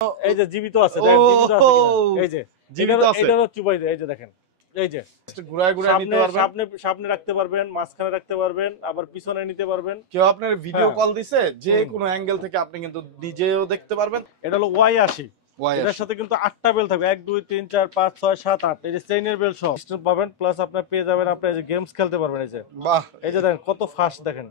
এই যে জীবিত আছে, দেখেন জীবিত আছে কিনা। এই যে জীবিত আছে, এটারও চুবাই দেয়। এই যে দেখেন, এই যে ঘুরায় ঘুরায় নিতে পারবেন, সামনে রাখতে পারবেন, মাঝখানে রাখতে পারবেন, আবার পিছনে নিতে পারবেন। কেউ আপনার ভিডিও হ্যাঁ। কল দিছে যে কোনো অ্যাঙ্গেল থেকে আপনি কিন্তু নিজেও দেখতে পারবেন। এটা হলো Y80। Y80 এটার সাথে কিন্তু 8টা বেল থাকবে, 1 2 3 4 5 6 7 8। এই যে চেইনের বেল সহ সিস্টেম পাবেন, প্লাস আপনার পেয়ে যাবেন আপনি এই যে গেমস খেলতে পারবেন। এই যে বাহ, এই যে দেখেন কত ফাস্ট দেখেন।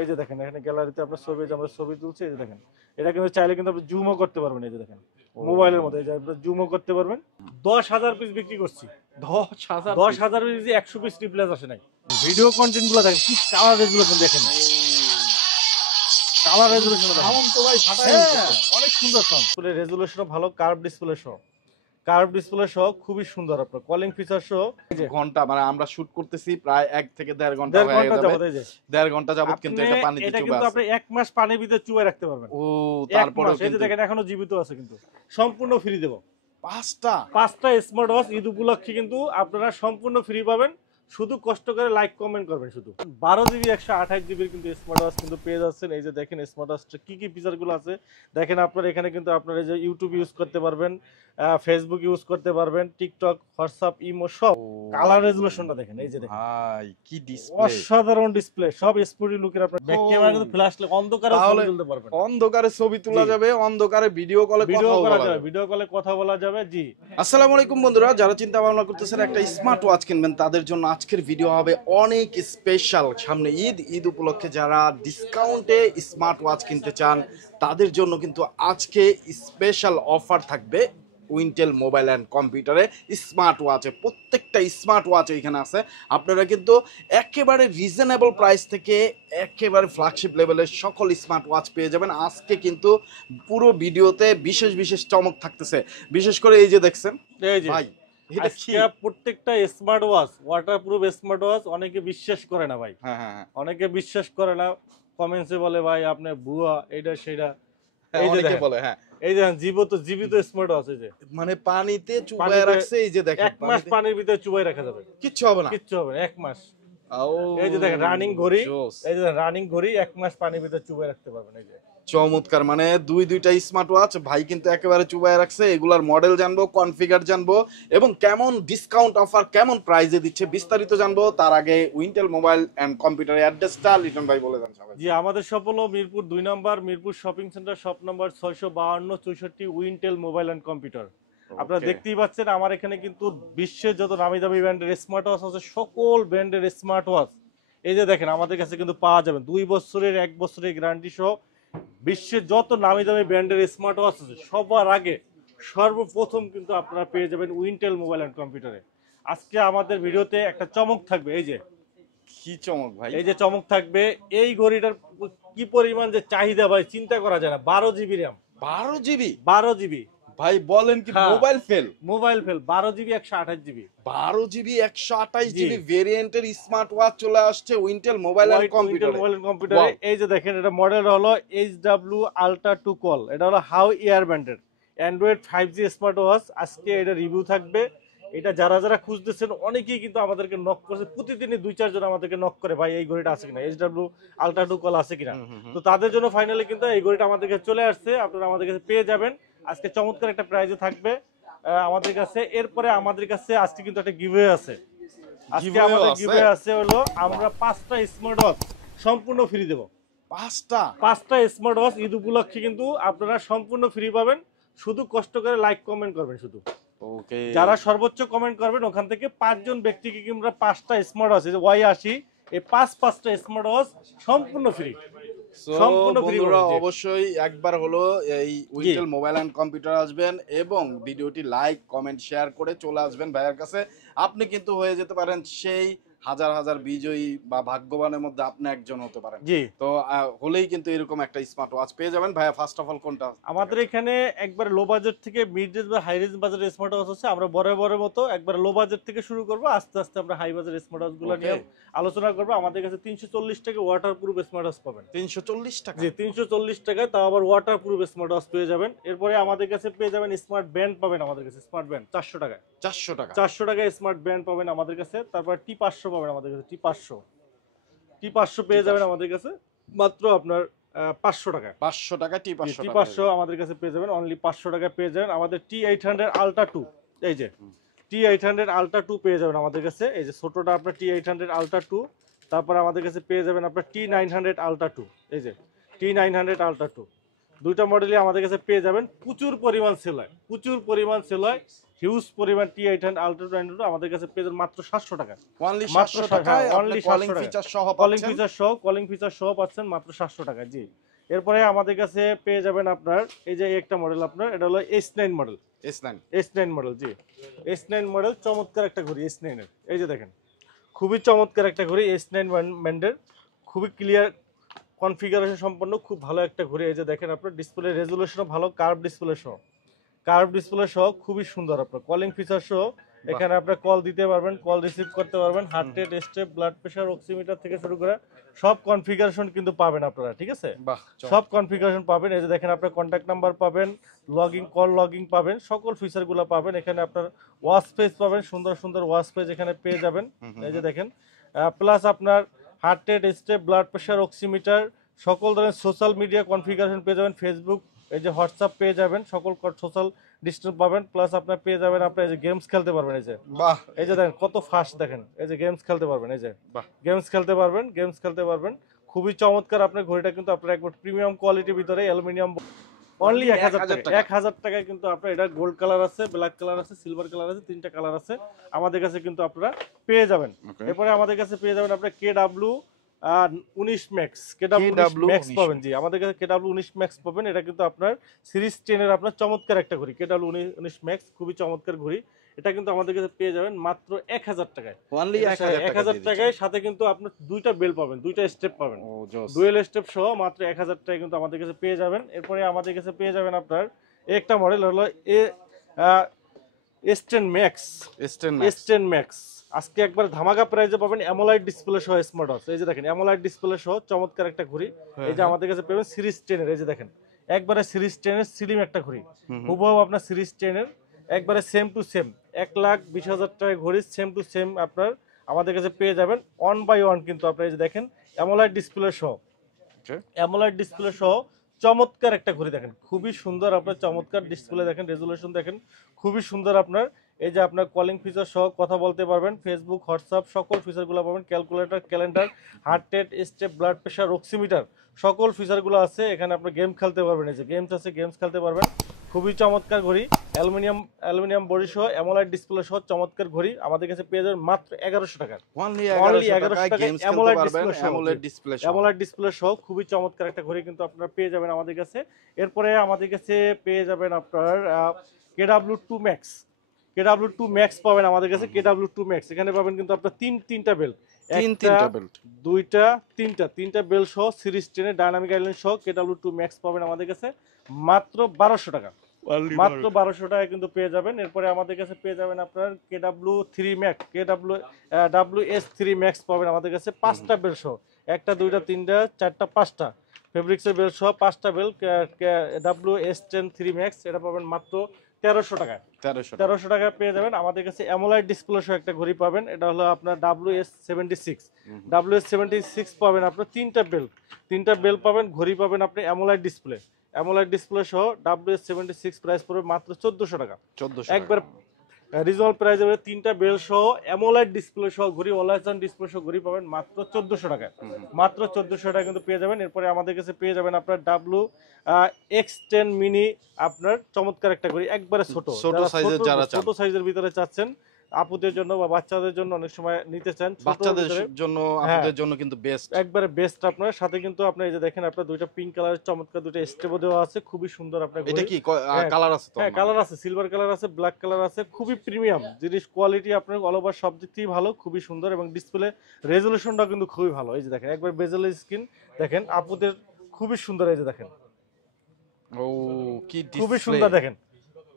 এই যে দেখেন এখানে গ্যালারিতে আপনার ছবি, যে আমরা ছবি তুলছি, এই যে দেখেন এটা কিন্তু চাইলে কিন্তু আপনি জুমও করতে পারবেন। এই যে দেখেন মোবাইলের মধ্যে এই যে আপনি জুমও করতে পারবেন। 10,000 পিস বিক্রি করছি। 10,000 পিস, 100 পিস রিপ্লেস আসে নাই। ভিডিও কন্টেন্ট গুলো দেখেন কি কালার রেজুলেশন দেখেন, কালার রেজুলেশন সাউন্ড তো ভাই ফাটায় অনেক সুন্দর সাউন্ড। ডিসপ্লে রেজুলেশন ভালো, কার্ভ ডিসপ্লে সহ, খুবই সুন্দর। আপনার কলিং ফিচার সহ। ঘন্টা মানে আমরা শুট করতেছি প্রায় 1 থেকে 1.5 ঘন্টা 1.5 হয়ে ঘন্টা যাবে। যাবত। এই যে 1.5 ঘন্টা যাবত কিন্তু এটা পানিতে এটা চুবে কিন্তু আছে। আপনি 1 মাস পানির ভিতরে চুবাই রাখতে পারবেন। ও তারপরে এই যে দেখেন এখনো জীবিত আছে কিন্তু। সম্পূর্ণ ফ্রি দেব। 5টা স্মার্ট ওয়াচ ঈদ উপলক্ষে কিন্তু আপনারা সম্পূর্ণ ফ্রি পাবেন। শুধু কষ্ট করে লাইক কমেন্ট করবেন। শুধু 12 GB 128 GB কিন্তু স্মার্ট ওয়াচ কিন্তু পেয়ে যাচ্ছেন। এই যে দেখেন স্মার্ট ওয়াচটা কি কি ফিচার গুলো আছে দেখেন। আপনারা এখানে কিন্তু আপনারা যে ইউটিউব ইউজ করতে পারবেন, ফেসবুক ইউজ করতে পারবেন, টিকটক, হোয়াটসঅ্যাপ, ইমো সব। কালার রেজুলেশনটা দেখেন, এই যে দেখেন ভাই কি ডিসপ্লে, অসাধারণ ডিসপ্লে, সব স্পোর্টি লুকের। আপনার ব্যাক ক্যামেরা কিন্তু ফ্ল্যাশ লাইট অন্ধকারে ছবি তুলতে পারবেন। অন্ধকারে ছবি তোলা যাবে, অন্ধকারে ভিডিও কলে কথা বলা যাবে, ভিডিও কলে কথা বলা যাবে। জি, আসসালামু আলাইকুম বন্ধুরা, যারা চিন্তা ভাবনা করতেছেন একটা স্মার্ট ওয়াচ কিনবেন তাদের জন্য আজকের ভিডিও হবে অনেক স্পেশাল। সামনে ঈদ উপলক্ষে যারা ডিসকাউন্টে স্মার্ট ওয়াচ কিনতে চান তাদের জন্য কিন্তু আজকে স্পেশাল অফার থাকবে উইন্টেল মোবাইল অ্যান্ড কম্পিউটারে স্মার্ট ওয়াচে। প্রত্যেকটা স্মার্ট ওয়াচ এখানে আছে। আপনারা কিন্তু একেবারে রিজনেবল প্রাইস থেকে একেবারে ফ্ল্যাগশিপ লেভেলের সকল স্মার্ট ওয়াচ পেয়ে যাবেন। আজকে কিন্তু পুরো ভিডিওতে বিশেষ বিশেষ চমক থাকতেছে। বিশেষ করে এই যে দেখছেন এই যে ভাই, এটা কি? প্রত্যেকটা smart watch waterproof smart watch. অনেকে বিশ্বাস করে না ভাই, হ্যাঁ, অনেকে বিশ্বাস করে না, কমেন্টসে বলে ভাই আপনি ভুয়া, এইটা সেটা। এই যে অনেকে দেখেন, বলে হ্যাঁ, এই যে জীবিত স্মার্ট ওয়াচ। এই যে মানে পানিতে চুবায় রাখছে। এই যে দেখেন 1 মাস পানির ভিতরে চুবাই রাখা যাবে, কিচ্ছু হবে না, কিচ্ছু হবে না 1 মাস। এই যে দেখেন রানিং ঘড়ি, এই যে রানিং ঘড়ি 1 মাস পানির ভিতরে চুবাই রাখতে পারবেন। এই যে চমৎকার, মানে দুইটা স্মার্ট ওয়াচ ভাই কিন্তু একেবারে চুবায় রাখছে। এগুলার মডেল জানবো, কনফিগার জানবো এবং কেমন ডিসকাউন্ট অফার, কেমন প্রাইসে দিচ্ছে বিস্তারিত জানবো। তার আগে উইন্টেল মোবাইল এন্ড কম্পিউটার অ্যাড্রেসটা লিটন ভাই বলে দেন সবাই। জি, আমাদের শপ হলো মিরপুর 2 নম্বর, Mirpur shopping centre, shop number 652 64 Wintel mobile and computer. আপনারা দেখতেই পাচ্ছেন আমার এখানে কিন্তু বিশ্বের যত নামি দামি ব্র্যান্ডের স্মার্ট ওয়াচ আছে, সকল ব্র্যান্ডের স্মার্ট ওয়াচ এই যে দেখেন আমাদের কাছে কিন্তু পাওয়া যাবে। 2 বছরের 1 বছরের গ্যারান্টি সহ বিশ্বের যত নামি দামি ব্র্যান্ডের স্মার্ট ওয়াচ আছে সবার আগে সর্বপ্রথম কিন্তু আপনারা পেয়ে যাবেন উইন্টেল মোবাইল এন্ড কম্পিউটারে। আজকে আমাদের ভিডিওতে একটা চমক থাকবে। এই যে কি চমক ভাই, এই যে চমক থাকবে, এই ঘড়িটার কি পরিমাণ যে চাহিদা ভাই চিন্তা করা যায় না। 12 GB র্যাম, 12 GB ভাই বলেন কি? মোবাইল ফেল 12 GB 128 GB, 12 GB 128 GB ভেরিয়েন্টের স্মার্ট ওয়াচ চলে আসছে উইন্টেল মোবাইল এন্ড কম্পিউটারে। এই যে দেখেন এটা মডেল হলো HW Ultra 2 কল। এটা হলো হাউ ইয়ার ব্যান্ডের অ্যান্ড্রয়েড 5G স্মার্ট ওয়াচ। আজকে এটা রিভিউ থাকবে। এটা যারা যারা খুঁজতেছেন অনেকেই কিন্তু আমাদেরকে নক করছে, প্রতিদিনই 2-4 জন আমাদেরকে নক করে ভাই এই ঘড়িটা আছে কিনা, HW Ultra 2 কল আছে কিনা। তো তাদের জন্য ফাইনালি কিন্তু এই ঘড়িটা আমাদের কাছে চলে আসছে, আপনারা আমাদের কাছে পেয়ে যাবেন। আজকে চমৎকার একটা প্রাইজে থাকবে আমাদের কাছে। এরপরে আমাদের কাছে আজকে কিন্তু একটা গিভওয়ে আছে। আজকে আমাদের গিভওয়ে আছে হলো আমরা 5টা স্মার্ট ওয়াচ সম্পূর্ণ ফ্রি দেব। 5টা স্মার্ট ওয়াচ ঈদ উপলক্ষে কিন্তু আপনারা সম্পূর্ণ ফ্রি পাবেন। শুধু কষ্ট করে লাইক কমেন্ট করবেন। শুধু ওকে, যারা সর্বোচ্চ কমেন্ট করবেন ওখান থেকে 5 জন ব্যক্তিকে আমরা 5টা স্মার্ট ওয়াচ Y80 এই 5টা স্মার্ট ওয়াচ সম্পূর্ণ ফ্রি। বন্ধুরা অবশ্যই একবার হলো এই উইন্টেল মোবাইল এন্ড কম্পিউটার আসবেন এবং ভিডিওটি লাইক কমেন্ট শেয়ার করে চলে আসবেন ভাইয়ের কাছে। আপনি কিন্তু হয়ে যেতে পারেন সেই হাজার হাজার বিজয়ী বা ভাগ্যবানের মধ্যে আপনি একজন হতে পারেন। জি, তো হলেই কিন্তু এরকম একটা স্মার্ট ওয়াচ পেয়ে যাবেন। ভাইয়া ফার্স্ট অফ অল কোনটা আমাদের এখানে একবার লো বাজেট থেকে মিড রেঞ্জ বা হাই রেঞ্জ বাজেটের স্মার্ট ওয়াচ আছে। আমরা বড় মতো একবার লো বাজেট থেকে শুরু করব, আস্তে আস্তে আমরা হাই বাজেটের স্মার্ট ওয়াচ গুলো নিয়ে আলোচনা করব। আমাদের কাছে 340 টাকা ওয়াটারপ্রুফ স্মার্ট ওয়াচ পাবেন। 340 টাকা? জি, 340 টাকায় তাও আবার ওয়াটারপ্রুফ স্মার্ট ওয়াচ পেয়ে যাবেন। এরপরে আমাদের কাছে পেয়ে যাবেন স্মার্ট ব্যান্ড পাবেন আমাদের কাছে। স্মার্ট ব্যান্ড 400 টাকায়, 400 টাকায় স্মার্ট ব্যান্ড পাবেন আমাদের কাছে। তারপর T500 পাবেন আমাদের কাছে। T500 পেয়ে যাবেন আমাদের কাছে মাত্র আপনার 500 টাকা। 500 টাকা টি 500 টাকা। T500 আমাদের কাছে পেয়ে যাবেন, অনলি 500 টাকা পেয়ে যাবেন। আমাদের T800 আলট্রা 2, এই যে T800 আলট্রা 2 পেয়ে যাবেন আমাদের কাছে। এই যে ছোটটা আপনার T800 আলট্রা 2, তারপর আমাদের কাছে পেয়ে যাবেন আপনার T900 আলট্রা 2, এই যে T900 আলট্রা 2, দুইটা মডেলই আমাদের কাছে পেয়ে যাবেন। প্রচুর পরিমাণ সেল হয়, প্রচুর পরিমাণ সেল হয়, হিউজ পরিমাণ T800 আলট্রা 2 আমাদের কাছে পেয়ে যাবেন মাত্র 700 টাকা। অনলি মাত্র 700 টাকায় অনলি আপনি কলিং 700 টাকা। ফিচার সহ কলিং পাচ্ছেন। ফিচার সহ, কলিং ফিচার সহ পাচ্ছেন মাত্র 700 টাকা। জি, এরপরে আমাদের কাছে পেয়ে যাবেন আপনার এই যে একটা মডেল, আপনার এটা হলো S9 model. S9 S9 model, জি S9 মডেল, চমৎকার একটা ঘড়ি S9 এর। এই যে দেখেন খুবই চমৎকার একটা ঘড়ি S9 ব্র্যান্ডের, খুবই ক্লিয়ার কনফিগারেশন সম্পন্ন, খুব ভালো একটা ঘড়ি। এই যে দেখেন আপনার ডিসপ্লে রেজুলেশনও ভালো, কার্ভ ডিসপ্লে সহ, কার্ভ ডিসপ্লে সহ খুবই সুন্দর। আপনার কলিং ফিচার সহ, এখানে আপনার কল দিতে পারবেন, কল রিসিভ করতে পারবেন, heart rate, step, blood pressure, oximeter থেকে শুরু করে সব কনফিগারেশন কিন্তু পাবেন আপনারা, ঠিক আছে? বাহ, সব কনফিগারেশন পাবেন। এই যে দেখেন আপনার কন্ট্যাক্ট নাম্বার পাবেন, লগইন, কল লগইন পাবেন, সকল ফিচারগুলো পাবেন। এখানে আপনার ওয়াচ পেজ পাবেন, সুন্দর সুন্দর ওয়াচ পেজ এখানে পেয়ে যাবেন। এই যে দেখেন, প্লাস আপনার heart rate, step, blood pressure, oximeter, সকল ধরনের সোশ্যাল মিডিয়া কনফিগারেশন পেয়ে যাবেন। ফেসবুক, এই যে হোয়াটসঅ্যাপ পেয়ে যাবেন, সকল সোশ্যাল ডিস্টেন্স পাবেন। প্লাস আপনার পেয়ে যাবেন আপনার এই যে গেমস খেলতে পারবেন। এই যে বাহ, এই যে দেখেন কত ফাস্ট, দেখেন এই যে গেমস খেলতে পারবেন, এই যে বাহ, গেমস খেলতে পারবেন, গেমস খেলতে পারবেন। খুবই চমৎকার আপনার ঘড়িটা, কিন্তু আপনার একবার প্রিমিয়াম কোয়ালিটির ভিতরে অ্যালুমিনিয়াম, অনলি 1000 টাকা। 1000 টাকায় কিন্তু আপনার এটা গোল্ড কালার আছে, ব্ল্যাক কালার আছে, সিলভার কালার আছে, তিনটা কালার আছে আমাদের কাছে কিন্তু আপনারা পেয়ে যাবেন। এরপরে আমাদের কাছে পেয়ে যাবেন আপনার KW 19 ম্যাক্স, KW 19 ম্যাক্স পাবেন। জি, আমাদের কাছে KW 19 ম্যাক্স পাবেন। এটা কিন্তু আপনার সিরিজ 10 এর আপনার চমৎকার একটা ঘড়ি, KW 19 ম্যাক্স, খুবই চমৎকার ঘড়ি। এটা কিন্তু আমাদের কাছে পেয়ে যাবেন মাত্র 1000 টাকায়। অনলি 1000 টাকায়, সাথে কিন্তু আপনার দুইটা বেল পাবেন, দুইটা স্টেপ পাবেন, ও জোস। ডুয়েল স্টেপ সহ মাত্র 1000 টাকায় কিন্তু আমাদের কাছে পেয়ে যাবেন। এরপরে আমাদের কাছে পেয়ে যাবেন আপনার একটা মডেল হলো S10 ম্যাক্স। S10 ম্যাক্স আজকে একবার ধামাকা প্রাইজে পাবেন, অ্যামোলাইড ডিসপ্লে সহ স্মার্ট ওয়াচ। এই যে দেখেন অ্যামোলাইড ডিসপ্লে সহ চমৎকার একটা ঘড়ি। এই যে আমাদের কাছে পাবেন সিরিজ 10 এর। এই যে দেখেন একবারে সিরিজ 10 এর স্লিম একটা ঘড়ি, হুবহু আপনার সিরিজ 10 এর একবারে সেম টু সেম 1,20,000 টাকায় ঘড়ি, সেম টু সেম আপনার আমাদের কাছে পেয়ে যাবেন 1 বাই 1। কিন্তু আপনার এই যে দেখেন অ্যামোলাইড ডিসপ্লে সহ, অ্যামোলাইড ডিসপ্লে সহ চমৎকার একটা ঘড়ি। দেখেন খুবই সুন্দর আপনার, চমৎকার ডিসপ্লে, দেখেন রেজুলেশন দেখেন খুবই সুন্দর আপনার। এই যে আপনার কলিং ফিচার সহ কথা বলতে পারবেন, ফেসবুক, হোয়াটসঅ্যাপ, সকল ফিচারগুলো পাবেন, calculator, calendar, heart rate, step, blood pressure, oximeter, সকল ফিচারগুলো আছে এখানে। আপনি গেম খেলতে পারবেন, এই যে গেমস আছে, গেমস খেলতে পারবেন। খুবই চমৎকার ঘড়ি, অ্যালুমিনিয়াম বডি সহ, অ্যামোলাইড ডিসপ্লে সহ চমৎকার ঘড়ি আমাদের কাছে পেয়ে যাবেন মাত্র 1100 টাকা। অনলি 1100 টাকায় গেমস খেলতে পারবেন অ্যামোলেড ডিসপ্লে সহ। অ্যামোলেড ডিসপ্লে সহ খুবই চমৎকার একটা ঘড়ি কিন্তু আপনারা পেয়ে যাবেন আমাদের কাছে। এরপরে আমাদের কাছে পেয়ে যাবেন আপনার KW2 ম্যাক্স। KW2 ম্যাক্স পাবেন আমাদের কাছে। KW2 ম্যাক্স এখানে পাবেন কিন্তু আপনার তিনটা বেল, তিনটা বেল্ট, দুইটা, তিনটা বেল সহ সিরিজ 10 এর ডাইনামিক আইল্যান্ড সহ KW2 ম্যাক্স পাবেন আমাদের কাছে মাত্র 1200 টাকা। মাত্র 1200 টাকায় কিন্তু পেয়ে যাবেন। এরপরে আমাদের কাছে পেয়ে যাবেন আপনার KW3 ম্যাক্স, WS3 ম্যাক্স পাবেন আমাদের কাছে, 5টা বেল সহ, একটা, দুইটা, তিনটা, চারটা, 5টা ফেব্রিক্সের বেল সহ 5টা বেল WS10 3 ম্যাক্স, এটা পাবেন মাত্র 1300 টাকায়। 1300 টাকায় পেয়ে যাবেন আমাদের কাছে। অ্যামোলাইড ডিসপ্লে সহ একটা ঘড়ি পাবেন, এটা হলো আপনার WS76 পাবেন আপনার, তিনটা বেল পাবেন, ঘড়ি পাবেন আপনি অ্যামোলাইড ডিসপ্লে সহ। WS76 প্রাইস পড়বে মাত্র 1400 টাকা। একবার রিজনেবল প্রাইস হবে, তিনটা বেল সহ অ্যামোলাইড ডিসপ্লে সহ ঘড়ি, অলওয়েজ অন ডিসপ্লে সহ ঘড়ি পাবেন মাত্র 1400 টাকায়। মাত্র 1400 টাকা কিন্তু পেয়ে যাবেন। এরপরে আমাদের কাছে পেয়ে যাবেন আপনার WX10 মিনি, আপনার চমৎকার একটা ঘড়ি, একবারে ছোট সাইজের ভিতরে চাচ্ছেন, আপুদের জন্য বা বাচ্চাদের জন্য অনেক সময় নিতে চান, বাচ্চাদের জন্য, আপুদের জন্য কিন্তু বেস্ট, একবারে বেস্ট আপনার। সাথে কিন্তু আপনি এই যে দেখেন আপনার দুইটা পিঙ্ক কালারের চমৎকার দুইটা স্টেপও দেওয়া আছে, খুবই সুন্দর আপনার। এটা কি কালার আছে? তো হ্যাঁ, কালার আছে, সিলভার কালার আছে, ব্ল্যাক কালার আছে, খুবই প্রিমিয়াম জিনিস, কোয়ালিটি আপনার অল ওভার সব দিক থেকেই ভালো, খুবই সুন্দর, এবং ডিসপ্লে রেজুলেশনটা কিন্তু খুবই ভালো। এই যে দেখেন একবার বেজেল স্ক্রিন দেখেন, আপুদের খুবই সুন্দর। এই যে দেখেন, ও কি ডিসপ্লে, খুবই সুন্দর, দেখেন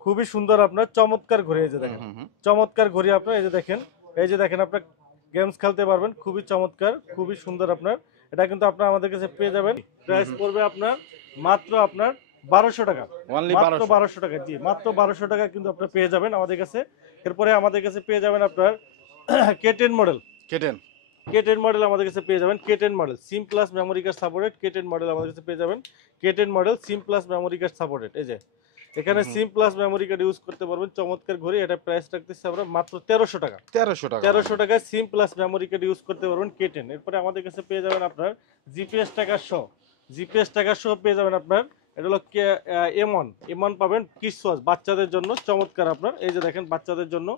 খুবই সুন্দর আপনার, চমৎকার ঘড়ি। এই যে দেখেন চমৎকার ঘড়ি আপনার। এই যে দেখেন আপনার গেমস খেলতে পারবেন, খুবই চমৎকার, খুবই সুন্দর আপনার। এটা কিন্তু আপনার আমাদের কাছে পেয়ে যাবেন, প্রাইস পড়বে আপনার মাত্র আপনার 1200 টাকা, মাত্র 1200 টাকা। জি, মাত্র 1200 টাকা কিন্তু আপনার পেয়ে যাবেন আমাদের কাছে। এরপরে আমাদের কাছে পেয়ে যাবেন আপনার K10 মডেল, K10 মডেল আমাদের কাছে পেয়ে যাবেন, K10 মডেল সিম plus memory card supported, K10 model আমাদের কাছে পেয়ে যাবেন, K10 মডেল সিম প্লাস মেমোরি কার্ড সাপোর্টেড। এই যে এখানে সিম প্লাস মেমোরি কার্ড ইউজ করতে পারবেন, চমৎকার ঘড়ি। এটা প্রাইস রাখতেছি আমরা মাত্র 1300 টাকা। 1300 টাকায় সিম প্লাস মেমোরি কার্ড ইউজ করতে পারবেন K10। এরপরে আমাদের কাছে পেয়ে যাবেন আপনার জিপিএস ট্র্যাকার সহ, জিপিএস ট্র্যাকার সহ পেয়ে যাবেন আপনার। এটা হলো M1 পাবেন কিডস ওয়াচ, বাচ্চাদের জন্য চমৎকার আপনার। এই যে দেখেন বাচ্চাদের জন্য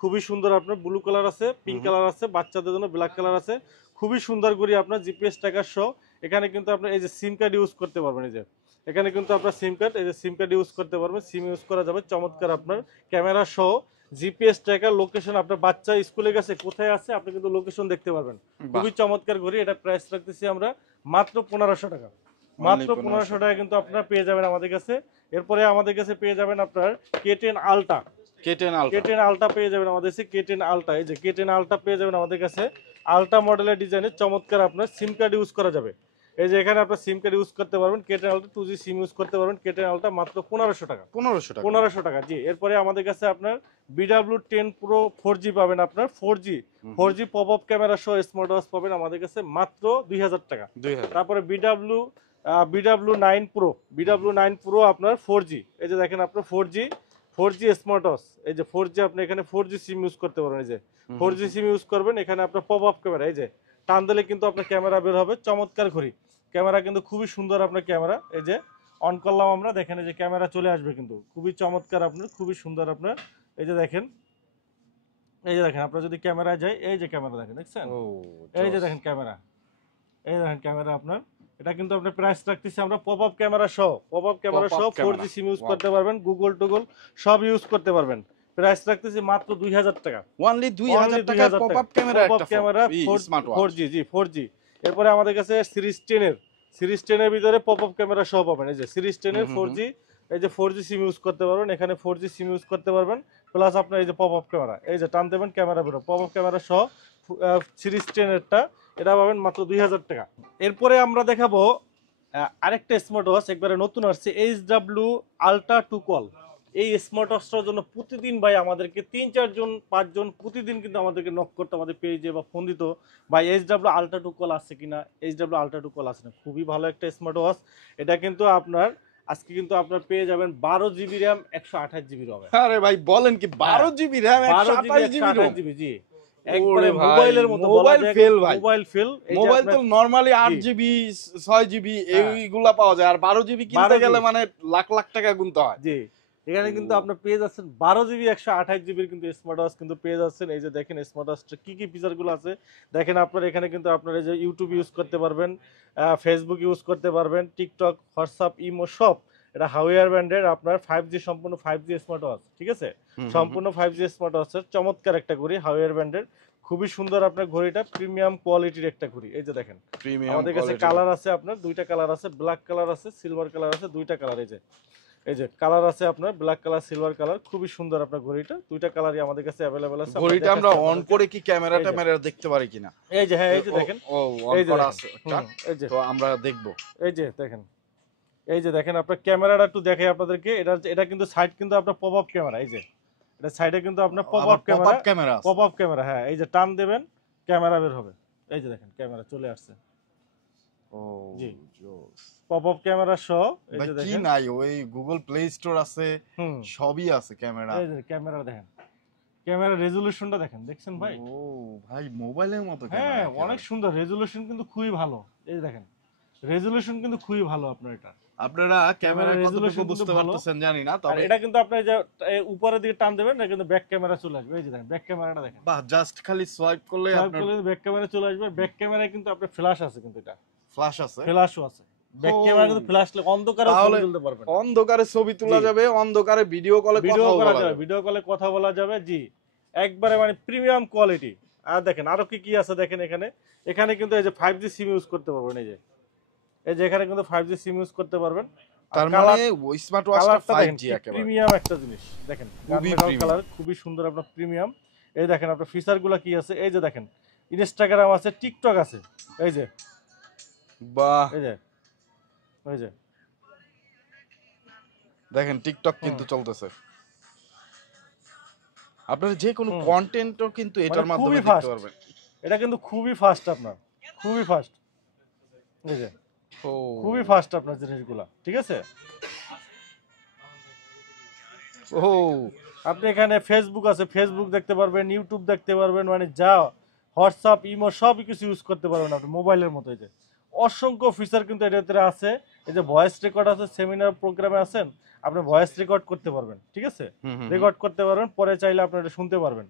খুবই সুন্দর আপনার, ব্লু কালার আছে, পিঙ্ক কালার আছে, বাচ্চাদের জন্য ব্ল্যাক কালার আছে, খুবই সুন্দর করে আপনার জিপিএস ট্র্যাকার সহ। এখানে কিন্তু আপনার এই যে সিম কার্ড ইউজ করতে পারবেন, এই যে এখানে কিন্তু আপনার সিম কার্ড, এই যে সিম কার্ড ইউজ করতে পারবেন, সিম ইউজ করা যাবে চমৎকার আপনার ক্যামেরা সহ। জিপিএস ট্র্যাকার, লোকেশন, আপনার বাচ্চা স্কুলে গেছে কোথায় আছে আপনি কিন্তু লোকেশন দেখতে পারবেন। খুবই চমৎকার ঘড়ি। এটা প্রাইস রাখতেছি আমরা মাত্র 1500 টাকা। মাত্র 1500 টাকা কিন্তু আপনারা পেয়ে যাবেন আমাদের কাছে। এরপরে আমাদের কাছে পেয়ে যাবেন আপনার K10 আলটা, K10 আলটা পেয়ে যাবেন আমাদের কাছে, K10 আলটা। এই যে K10 আলটা পেয়ে যাবেন আমাদের কাছে, আলটা মডেলের ডিজাইনের চমৎকার আপনার সিম কার্ড ইউজ করা যাবে। এই যে এখানে আপনার সিম কার্ড ইউজ করতে পারবেন, K10 আলটা 2G সিম ইউজ করতে পারবেন, K10 আলটা মাত্র 1500 টাকা। 1500 টাকা জি। এরপরে আমাদের কাছে আপনার BW10 Pro 4G পাবেন, আপনার 4G পপ আপ ক্যামেরা সহ স্মার্ট ওয়াচ পাবেন আমাদের কাছে মাত্র 2000 টাকা। তারপরে BW9 Pro আপনার 4G, এই যে দেখেন আপনার 4G স্মার্ট ওয়াচ। এই যে 4G আপনি এখানে 4G সিম ইউজ করতে পারবেন। এই যে 4G সিম ইউজ করবেন, এখানে আপনার পপ আপ ক্যামেরা, এই যে টান দিলে কিন্তু আপনার ক্যামেরা বের হবে, চমৎকার ঘড়ি। ক্যামেরা কিন্তু খুবই সুন্দর আপনার ক্যামেরা। এই যে অন করলাম আমরা, দেখেন এই যে ক্যামেরা চলে আসবে কিন্তু খুবই চমৎকার আপনার, খুবই সুন্দর আপনার। এই যে দেখেন, এই যে দেখেন আপনার যদি ক্যামেরা যায়, এই যে ক্যামেরা দেখেন, দেখছেন? এই যে দেখেন ক্যামেরা, এই দেখেন ক্যামেরা আপনার। এটা কিন্তু আপনার প্রাইস রাখতেছি আমরা পপ আপ ক্যামেরা সহ, 4G সিম ইউজ করতে পারবেন, গুগল টুগল সব ইউজ করতে পারবেন। প্রাইস রাখতেছি মাত্র 2000 টাকা। অনলি 2000 টাকা পপ আপ ক্যামেরা, একটা ক্যামেরা 4G জি 4G। এরপরে আমাদের কাছে সিরিজ 10 এর ভিতরে পপ আপ ক্যামেরা সহ পাবেন। এই যে সিরিজ 10 এর 4G, এই যে 4G সিম ইউজ করতে পারবেন, এখানে 4G সিম ইউজ করতে পারবেন, প্লাস আপনার এই যে পপ আপ ক্যামেরা, এই যে টান দেবেন ক্যামেরা বেরো, পপ আপ ক্যামেরা সহ সিরিজ 10 এরটা, এটা পাবেন মাত্র 2000 টাকা। এরপরে আমরা দেখাবো আরেকটা স্মার্ট ওয়াচ, একবারে নতুন আসছে, HW আলট্রা 2 কল। এই স্মার্ট ওয়াচটার জন্য প্রতিদিন ভাই আমাদেরকে 3-4 জন 5 জন প্রতিদিন কিন্তু আমাদেরকে নক করতে, আমাদের পেজে বা ফোন দিত, ভাই HW আলট্রা 2 কল আছে কিনা, HW আলট্রা 2 কল আছে না। খুবই ভালো একটা স্মার্ট ওয়াচ। এটা কিন্তু আপনার আজকে কিন্তু আপনার পেয়ে যাবেন 12GB র্যাম 128GB রম। আরে ভাই বলেন কি, 12GB র্যাম 128GB জি, একবারে মোবাইলের মতো, মোবাইল ফেল ভাই, মোবাইল ফেল। মোবাইল তো নরমালি 8GB 6GB এইগুলা পাওয়া যায়, আর 12GB কিনতে গেলে মানে লাখ লাখ টাকা গুনতে হয়। জি, এখানে কিন্তু আপনি পেয়ে যাচ্ছেন 12GB 128GB কিন্তু স্মার্ট ওয়াচ কিন্তু পেয়ে যাচ্ছেন। এই যে দেখেন স্মার্ট ওয়াচটা কি কি ফিচার গুলো আছে দেখেন আপনার। এখানে কিন্তু আপনার এই যে ইউটিউব ইউজ করতে পারবেন, ফেসবুক ইউজ করতে পারবেন, টিকটক, হোয়াটসঅ্যাপ, ইমো সব। এটা হাউয়ার ব্র্যান্ডের আপনার 5G সম্পূর্ণ 5G স্মার্ট ওয়াচ, ঠিক আছে? সম্পূর্ণ 5G স্মার্ট ওয়াচের চমৎকার একটা ঘড়ি, হাউয়ার ব্র্যান্ডের, খুবই সুন্দর আপনার ঘড়িটা, প্রিমিয়াম কোয়ালিটির একটা ঘড়ি। এই যে দেখেন আমাদের কাছে কালার আছে আপনার, দুইটা কালার আছে, ব্ল্যাক কালার আছে, সিলভার কালার আছে, দুইটা কালার। এই যে কালার আছে আপনার, ব্ল্যাক কালার, সিলভার কালার, খুবই সুন্দর আপনার ঘড়িটা। দুইটা কালারই আমাদের কাছে अवेलेबल আছে। ঘড়িটা আমরা অন করে কি ক্যামেরাটা দেখতে পারি কিনা? এই যে হ্যাঁ, এই যে দেখেন, ও অন করা আছে, এই যে তো আমরা দেখব। এই যে দেখেন, এই যে দেখেন আপনার ক্যামেরাটা একটু দেখাই আপনাদেরকে। এটা কিন্তু সাইড কিন্তু আপনার পপ আপ ক্যামেরা, এই যে এটা সাইডে কিন্তু আপনার পপ আপ ক্যামেরা, হ্যাঁ। এই যে টান দেবেন ক্যামেরা বের হবে, এই যে দেখেন ক্যামেরা চলে আসছে। ও জি, পপ আপ ক্যামেরা সহ। এই যে দেখেন কি নাই, ওই গুগল প্লে স্টোর আছে, সবই আছে ক্যামেরা। এই যে ক্যামেরা দেখেন, ক্যামেরা রেজোলিউশনটা দেখেন, দেখছেন ভাই? ও ভাই মোবাইলের মতো ক্যামেরা, হ্যাঁ অনেক সুন্দর, রেজোলিউশন কিন্তু খুবই ভালো। এই যে দেখেন রেজোলিউশন কিন্তু খুবই ভালো আপনার। এটা আপনারা ক্যামেরা রেজোলিউশন বুঝতে পারতেছেন জানি না, তবে এটা কিন্তু আপনি যে উপরের দিকে টান দেবেন, এটা কিন্তু ব্যাক ক্যামেরা চলে আসবে। এই যে দেখেন ব্যাক ক্যামেরাটা দেখেন, বাহ, জাস্ট খালি সোয়াইপ করলে আপনার ব্যাক ক্যামেরা চলে আসবে। ব্যাক ক্যামেরায় কিন্তু আপনার ফ্ল্যাশ আছে, কিন্তু এটা ফ্ল্যাশ আছে, ফ্ল্যাশও আছে। ব্যাক ক্যামেরা কিন্তু ফ্ল্যাশ অন্ধকারে ছবি তুলতে পারবেন, অন্ধকারে ছবি তোলা যাবে, অন্ধকারে ভিডিও কলে কথা বলা যাবে। জি, একবারে মানে প্রিমিয়াম কোয়ালিটি। আর দেখেন আরো কি কি আছে দেখেন, এখানে কিন্তু এই যে 5G সিম ইউজ করতে পারবেন। এই যে এখানে কিন্তু 5G সিম ইউজ করতে পারবেন। তার মানে ওই স্মার্ট ওয়াচটা 5G একেবারে প্রিমিয়াম একটা জিনিস। দেখেন কালার খুবই সুন্দর আপনার, প্রিমিয়াম। এই দেখেন আপনার ফিচারগুলো কি আছে, এই যে দেখেন ইনস্টাগ্রাম আছে, টিকটক আছে, এই যে বাহ, এই যে দেখেন টিকটক কিন্তু চলতেছে। আপনারা যে কোনো কন্টেন্টও কিন্তু এটার মাধ্যমে দেখতে পারবেন। এটা কিন্তু খুবই ফাস্ট আপনার, খুবই ফাস্ট, এই যে ও খুবই ফাস্ট আপনার জিনিসগুলা, ঠিক আছে। ও আপনি এখানে ফেসবুক আছে, ফেসবুক দেখতে পারবেন, ইউটিউব দেখতে পারবেন, মানে যা হোয়াটসঅ্যাপ ইমো সবই কিছু ইউজ করতে পারবেন আপনি মোবাইলের মতো। এই যে অসংখ্য ফিচার কিন্তু এটার ভিতরে আছে। এই যে ভয়েস রেকর্ড আছে, সেমিনার প্রোগ্রামে আছেন আপনি ভয়েস রেকর্ড করতে পারবেন, ঠিক আছে, রেকর্ড করতে পারবেন, পরে চাইলে আপনি এটা শুনতে পারবেন।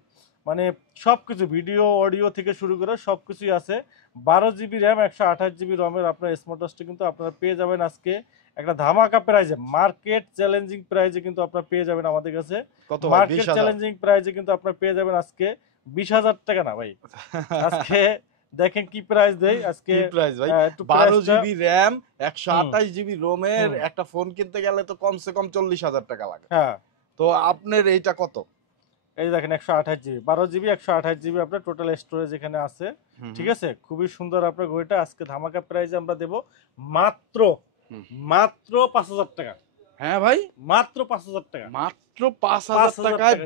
মানে সবকিছু ভিডিও অডিও থেকে শুরু করে সবকিছুই আছে। 12 জিবি র্যাম 128 জিবি রমের আপনার স্মার্ট ওয়াচটা কিন্তু আপনারা পেয়ে যাবেন আজকে একটা ধামাকা প্রাইজে, মার্কেট চ্যালেঞ্জিং প্রাইজে কিন্তু আপনারা পেয়ে যাবেন আমাদের কাছে। কত মার্কেট চ্যালেঞ্জিং প্রাইজে কিন্তু আপনারা পেয়ে যাবেন আজকে 20,000 টাকা না ভাই, আজকে দেখেন কি প্রাইস দেই আজকে। কি প্রাইস ভাই? একটু 12 জিবি র‍্যাম 128 জিবি রোমের একটা ফোন কিনতে গেলে তো কমসে কম 40,000 টাকা লাগে। হ্যাঁ, তো আপনার এইটা কত? এই দেখেন 128 জিবি, 12 জিবি 128 জিবি আপনার টোটাল স্টোরেজ এখানে আছে, ঠিক আছে। খুবই সুন্দর আপনার ঘড়িটা আজকে ধামাকা প্রাইসে আমরা দেব মাত্র মাত্র 5,000 টাকা। হ্যাঁ ভাই, মাত্র 5,000 টাকা, মাত্র 5,000 টাকায়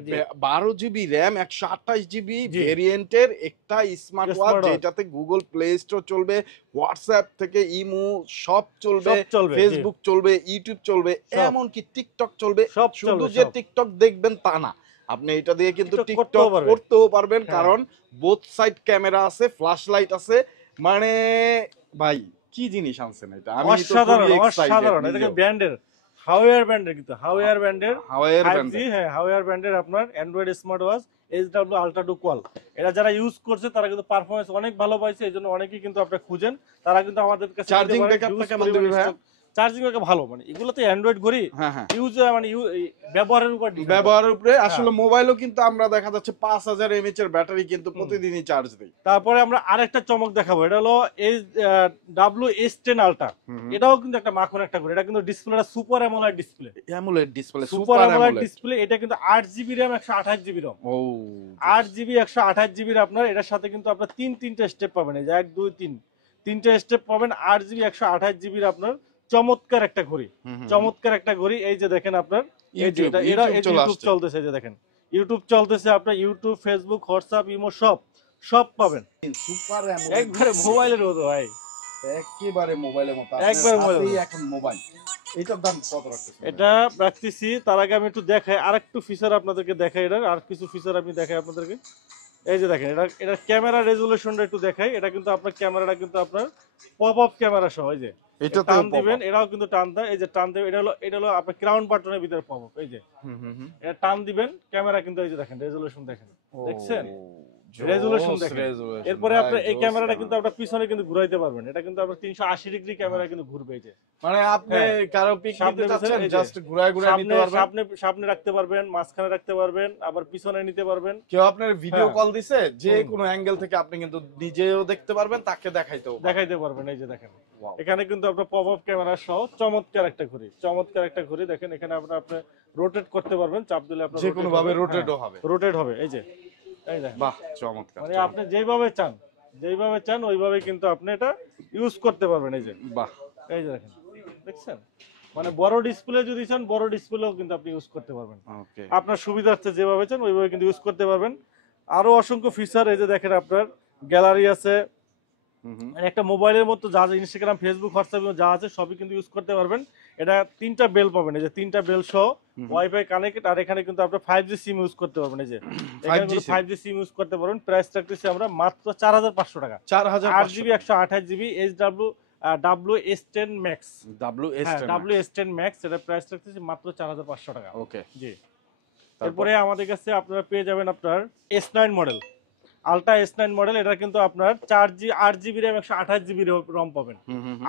12 জিবি র‍্যাম 128 জিবি ভেরিয়েন্টের একটা স্মার্ট ওয়াচ, যেটাতে গুগল প্লে স্টোর চলবে, হোয়াটসঅ্যাপ থেকে ইমো সব চলবে, ফেসবুক চলবে, ইউটিউব চলবে, এমনকি টিকটক চলবে। শুধু যে টিকটক দেখবেন তা না, আপনি এটা দিয়ে কিন্তু টিকটক করতেও পারবেন, কারণ বোথ সাইড ক্যামেরা আছে, ফ্ল্যাশ লাইট আছে। মানে ভাই কি জিনিস আনছেন এটা, আমি তো অসাধারণ অসাধারণ। এটা ব্র্যান্ডের হাওয়ার ব্র্যান্ডের, কিন্তু হাওয়ার ব্র্যান্ডের, হ্যাঁ হাওয়ার ব্র্যান্ডের আপনার Android smart watch HW ultra 2 কোয়াল। এটা যারা ইউজ করছে তারা কিন্তু পারফরম্যান্স অনেক ভালো পাইছে, এইজন্য অনেকেই কিন্তু আপনারা খুঁজেন, তারা কিন্তু আমাদের কাছে চার্জিং ব্যাকআপটা কেমন দিবে ভাই? চার্জিং ব্যাকআপ ভালো, মানে এগুলো তো অ্যান্ড্রয়েড ঘড়ি, ইউজ মানে ব্যবহারের উপরে আসলে মোবাইলও কিন্তু আমরা দেখা যাচ্ছে 5000 mAh এর ব্যাটারি কিন্তু প্রতিদিনই চার্জ দেই। তারপরে আমরা আরেকটা চমক দেখাবো, এটা হলো HWS10 আলট্রা। এটাও কিন্তু একটা মাখন একটা ঘড়ি, এটা কিন্তু ডিসপ্লেটা super AMOLED display, super AMOLED display. এটা কিন্তু 8 GB RAM 128 GB ROM, 8 GB 128 জিবির আপনার এটার সাথে কিন্তু আপনার তিনটা স্টেপ পাবেন, এই যে 1 2 3 তিনটা স্টেপ পাবেন। 8 জিবি 128 জিবির আপনার চমৎকার একটা ঘড়ি, চমৎকার একটা ঘড়ি। এই যে দেখেন আপনার ইউটিউব চলতেছে, এই যে দেখেন ইউটিউব চলতেছে, আপনার ইউটিউব, ফেসবুক, হোয়াটসঅ্যাপ, ইমো সব পাবেন একবারে মোবাইলের মতো ভাই, একেবারে মোবাইলের মতো, একবারে এখন মোবাইল। এটার দাম কত রাখতেছেন? এটা রাখতেছি, তার আগে আমি একটু দেখাই আরেকটু ফিচার আপনাদেরকে দেখাই, এটার আর কিছু ফিচার আমি দেখাই আপনাদেরকে। এই যে দেখেন এটা ক্যামেরা রেজুলেশনটা একটু দেখাই। এটা কিন্তু আপনার ক্যামেরাটা কিন্তু আপনার পপ আপ ক্যামেরা সহ, এই যে এটা টান দিবেন, এটাও কিন্তু টান দেয়, এই যে টান দেবেন, এটা হলো আপনার ক্রাউন বাটনের ভিতরে পপ আপ, এই যে এটা টান দিবেন ক্যামেরা কিন্তু, এই যে দেখেন রেজুলেশন দেখেন, দেখছেন রেজুলেশন দেখেন। এরপরে আপনি এই ক্যামেরাটা কিন্তু আপনার পিছনে কিন্তু ঘুরাইতে পারবেন, এটা কিন্তু আপনার 380 ডিগ্রি ক্যামেরা কিন্তু ঘুরবে, এই যে মানে আপনি কারো পিক নিতে চাচ্ছেন জাস্ট ঘুরায় নিতে পারবেন, সামনে রাখতে পারবেন, মাঝখানে রাখতে পারবেন, আবার পিছনে নিতে পারবেন। কেউ আপনার ভিডিও কল দিছে, যে কোনো অ্যাঙ্গেল থেকে আপনি কিন্তু নিজেও দেখতে পারবেন, তাকে দেখাইতে পারবেন। এই যে দেখেন এখানে কিন্তু আপনার পপ আপ ক্যামেরা সহ চমৎকার একটা ঘড়ি, চমৎকার একটা ঘড়ি। দেখেন এখানে আপনি রোটেট করতে পারবেন, চাপ দিলে আপনার যে কোনো ভাবে রোটেট হবে, এই যে এই দেখেন, বাহ চমৎকার। মানে আপনি যেভাবে চান ওইভাবে কিন্তু আপনি এটা ইউজ করতে পারবেন, এই যে বাহ, এই যে দেখেন, দেখছেন মানে বড় ডিসপ্লে যদি চান বড় ডিসপ্লেও কিন্তু আপনি ইউজ করতে পারবেন, আপনার সুবিধার্থে যেভাবে চান ওইভাবে কিন্তু ইউজ করতে পারবেন। আরো অসংখ্য ফিচার, এই যে দেখেন আপনার গ্যালারি আছে, একটা মোবাইলের মতো যা ইনস্টাগ্রাম, ফেসবুক, হোয়াটসঅ্যাপ যা আছে সবই কিন্তু ইউজ করতে পারবেন। এটা 3টা বেল পাবেন, এই যে 3টা বেল সহ ওয়াইফাই কানেক্টেড, আর এখানে কিন্তু আপনি 5G সিম ইউজ করতে পারবেন, এই যে এখানে কিন্তু 5G সিম ইউজ করতে পারবেন। প্রাইস রাখতেছি আমরা মাত্র 4,500 টাকা, 4,500 8GB 128GB WS10 Max, WS10 Max, এটা প্রাইস রাখতেছি মাত্র 4,500 টাকা। ওকে জি। এরপরে আমাদের কাছে আপনারা পেয়ে যাবেন আপনার S9 model, ultra S9 model. এটা কিন্তু আপনার 8GB RAM 128GB রম পাবেন,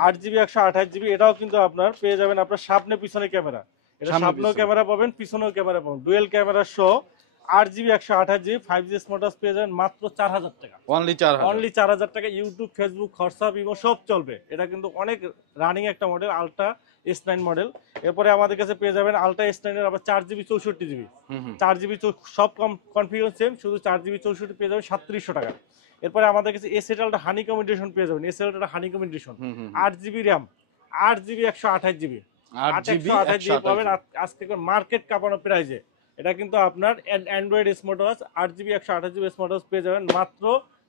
8GB 128GB। এটাও কিন্তু আপনার পেয়ে যাবেন আপনার সামনে পিছনে ক্যামেরা, এটা সামনেও ক্যামেরা পাবেন, পিছনেও ক্যামেরা পাবেন, ডুয়েল ক্যামেরা সহ 8GB 128GB 5G smart watch পেয়ে যাবেন মাত্র 4,000 টাকা, অনলি 4,000 টাকা। ইউটিউব, ফেসবুক, হোয়াটসঅ্যাপ, ইমো সব চলবে। এটা কিন্তু অনেক রানিং একটা মডেল, আলট্রা S9 মডেল। এরপরে আমাদের কাছে পেয়ে যাবেন আলট্রা S9 এর আবার 4GB 64GB, 4GB সব কনফিগারেশন সেম, শুধু 4GB 64 পেয়ে যাবেন 3700 টাকা। এরপরে আমাদের কাছে এসএলটা হানিকম এডিশন পেয়ে যাবেন, এসএলটা honeycomb addition 8GB RAM 8GB 128GB 8GB পাবেন আজকে মার্কেট কাঁপানো প্রাইজে। এটা কিন্তু আপনার Android smart watch 8GB 128GB smart watch পেয়ে যাবেন মাত্র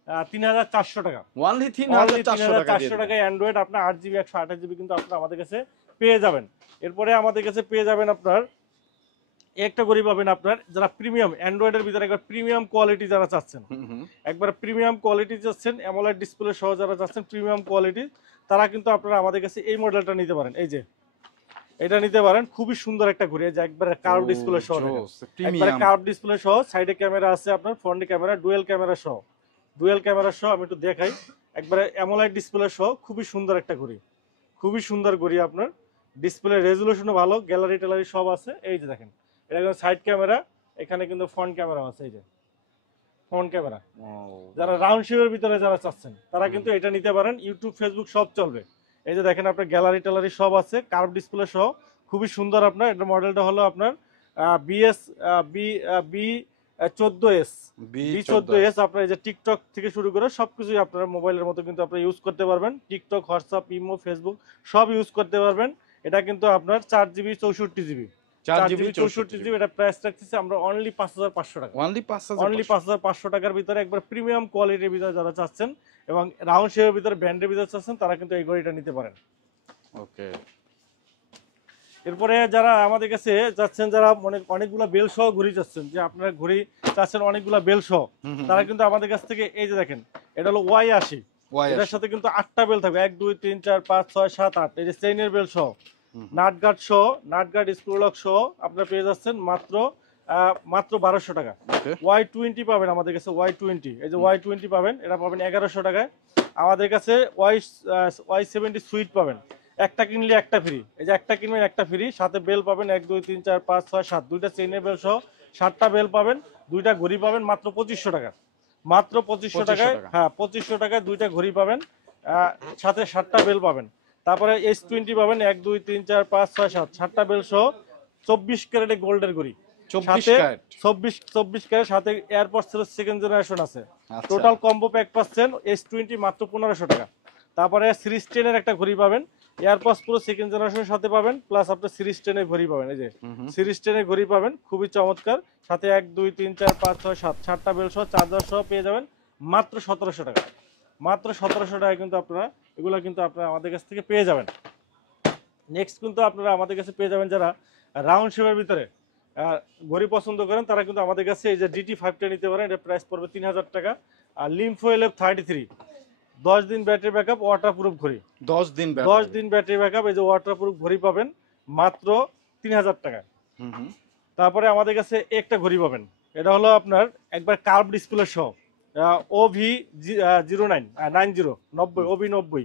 3400 টাকা। অনলি Only 3400 টাকা দিয়ে 3400 দিবেন। টাকায় অ্যান্ড্রয়েড আপনার 8GB 128GB কিন্তু আপনার আমাদের কাছে পেয়ে যাবেন। এরপরে আমাদের কাছে পেয়ে যাবেন আপনার একটা ঘড়ি পাবেন আপনার যারা প্রিমিয়াম অ্যান্ড্রয়েডের ভিতরে একবার প্রিমিয়াম কোয়ালিটি যারা চাচ্ছেন, একবার প্রিমিয়াম কোয়ালিটি চাচ্ছেন, অ্যামোলেড ডিসপ্লে সহ যারা চাচ্ছেন প্রিমিয়াম কোয়ালিটি, তারা কিন্তু আপনারা আমাদের কাছে এই মডেলটা নিতে পারেন। এই যে এটা নিতে পারেন, খুবই সুন্দর একটা ঘড়ি, যে একবার কার্ভ ডিসপ্লে সহ, একবার কার্ভ ডিসপ্লে সহ, সাইডে ক্যামেরা আছে আপনার, ফ্রন্টে ক্যামেরা, ডুয়েল ক্যামেরা সহ, ডুয়েল ক্যামেরা সহ আমি একটু দেখাই, একবারে অ্যামোলেড ডিসপ্লে সহ খুবই সুন্দর একটা ঘড়ি, খুবই সুন্দর ঘড়ি। আপনার ডিসপ্লে রেজুলেশনও ভালো, গ্যালারি ট্যালারি সব আছে। এই যে দেখেন এটা কিন্তু সাইড ক্যামেরা, এখানে কিন্তু ফ্রন্ট ক্যামেরা আছে, এই যে ফ্রন্ট ক্যামেরা। যারা রাউন্ড শেপের ভিতরে যারা চাচ্ছেন তারা কিন্তু এটা নিতে পারেন, ইউটিউব ফেসবুক সব চলবে। এই যে দেখেন আপনার গ্যালারি ট্যালারি সব আছে, কার্ভ ডিসপ্লে সহ খুবই সুন্দর। আপনার এটা মডেলটা হলো আপনার BS B B 14S, B14S। আপনার এই যে টিকটক থেকে শুরু করে সবকিছুই আপনার মোবাইলের মতো কিন্তু আপনার ইউজ করতে পারবেন, টিকটক, হোয়াটসঅ্যাপ, ইমো, ফেসবুক সব ইউজ করতে পারবেন। এটা কিন্তু আপনার 4GB 64GB, 4GB 64GB। এটা প্রাইস রাখতেছি আমরা অনলি 5500 টাকা, অনলি 5500 টাকার ভিতরে একবার প্রিমিয়াম কোয়ালিটির ভিতরে যারা চাচ্ছেন এবং রাউন্ড শেপের ভিতরে ব্র্যান্ডের ভিতরে চাচ্ছেন তারা কিন্তু এই ঘড়িটা নিতে পারেন। ওকে। এরপরে যারা আমাদের কাছে যাচ্ছেন, যারা অনেকগুলা বেল সহ ঘড়ি চাচ্ছেন, যে আপনারা ঘড়ি চাচ্ছেন অনেকগুলা বেল সহ, তারা কিন্তু আমাদের কাছ থেকে এই যে দেখেন এটা হলো Y80, এটার সাথে কিন্তু 8টা বেল থাকবে, 1 2 3 4 5 6 7 8, এই যে চেইনের বেল সহ, নাটগার্ড সহ, নাটগার্ড স্ক্রু লক সহ আপনারা পেয়ে যাচ্ছেন মাত্র 1200 টাকা। Y20 পাবেন আমাদের কাছে, Y20, এই যে Y20 পাবেন, এটা পাবেন 1100 টাকায়। আমাদের কাছে Y70 সুইট পাবেন, একটা কিনলে একটা ফ্রি, এই যে একটা কিনবেন একটা ফ্রি, সাথে বেল পাবেন 1 2 3 4 5 6 7, দুইটা চেইনের বেল সহ 7টা বেল পাবেন, দুইটা ঘড়ি পাবেন মাত্র 2500 টাকা, মাত্র 2500 টাকায়। হ্যাঁ 2500 টাকায় দুইটা ঘড়ি পাবেন, সাথে 7টা বেল পাবেন। তারপরে S20 পাবেন 1 2 3 4 5 6 7, 7টা বেল সহ 24 ক্যারেটের গোল্ডের ঘড়ি, 24 ক্যারেট, সাথে এয়ারপডস সেকেন্ড জেনারেশন আছে। টোটাল কম্বো প্যাক পাচ্ছেন S20 মাত্র 1500 টাকা। তারপরে সিরিজ 10 এর একটা ঘড়ি পাবেন, এয়ারপডস পুরো সেকেন্ড জেনারেশনের সাথে পাবেন, প্লাস আপনি সিরিজ 10 এর ঘড়ি পাবেন, এই যে সিরিজ 10 এর ঘড়ি পাবেন, খুবই চমৎকার। সাথে 1 2 3 4 5 6 7, 7টা বেল সহ চার্জার সহ পেয়ে যাবেন মাত্র 1700 টাকা, মাত্র 1700 টাকায় কিন্তু আপনারা এগুলো কিন্তু আপনারা আমাদের কাছ থেকে পেয়ে যাবেন। নেক্সট কিন্তু আপনারা আমাদের কাছে পেয়ে যাবেন যারা রাউন্ড শেপের ভিতরে ঘড়ি পছন্দ করেন, তারা কিন্তু আমাদের কাছে এই যে DT5টা নিতে পারেন, এটা প্রাইস পড়বে 3000 টাকা। আর লিম্ফো LF33 10 দিন ব্যাটারি ব্যাকআপ, ওয়াটারপ্রুফ ঘড়ি, 10 দিন ব্যাটারি ব্যাকআপ, এই যে ওয়াটারপ্রুফ ঘড়ি পাবেন মাত্র 3000 টাকা। তারপরে আমাদের কাছে একটা ঘড়ি পাবেন, এটা হলো আপনার একবার কার্ভ ডিসপ্লে সহ, OV09 OV90।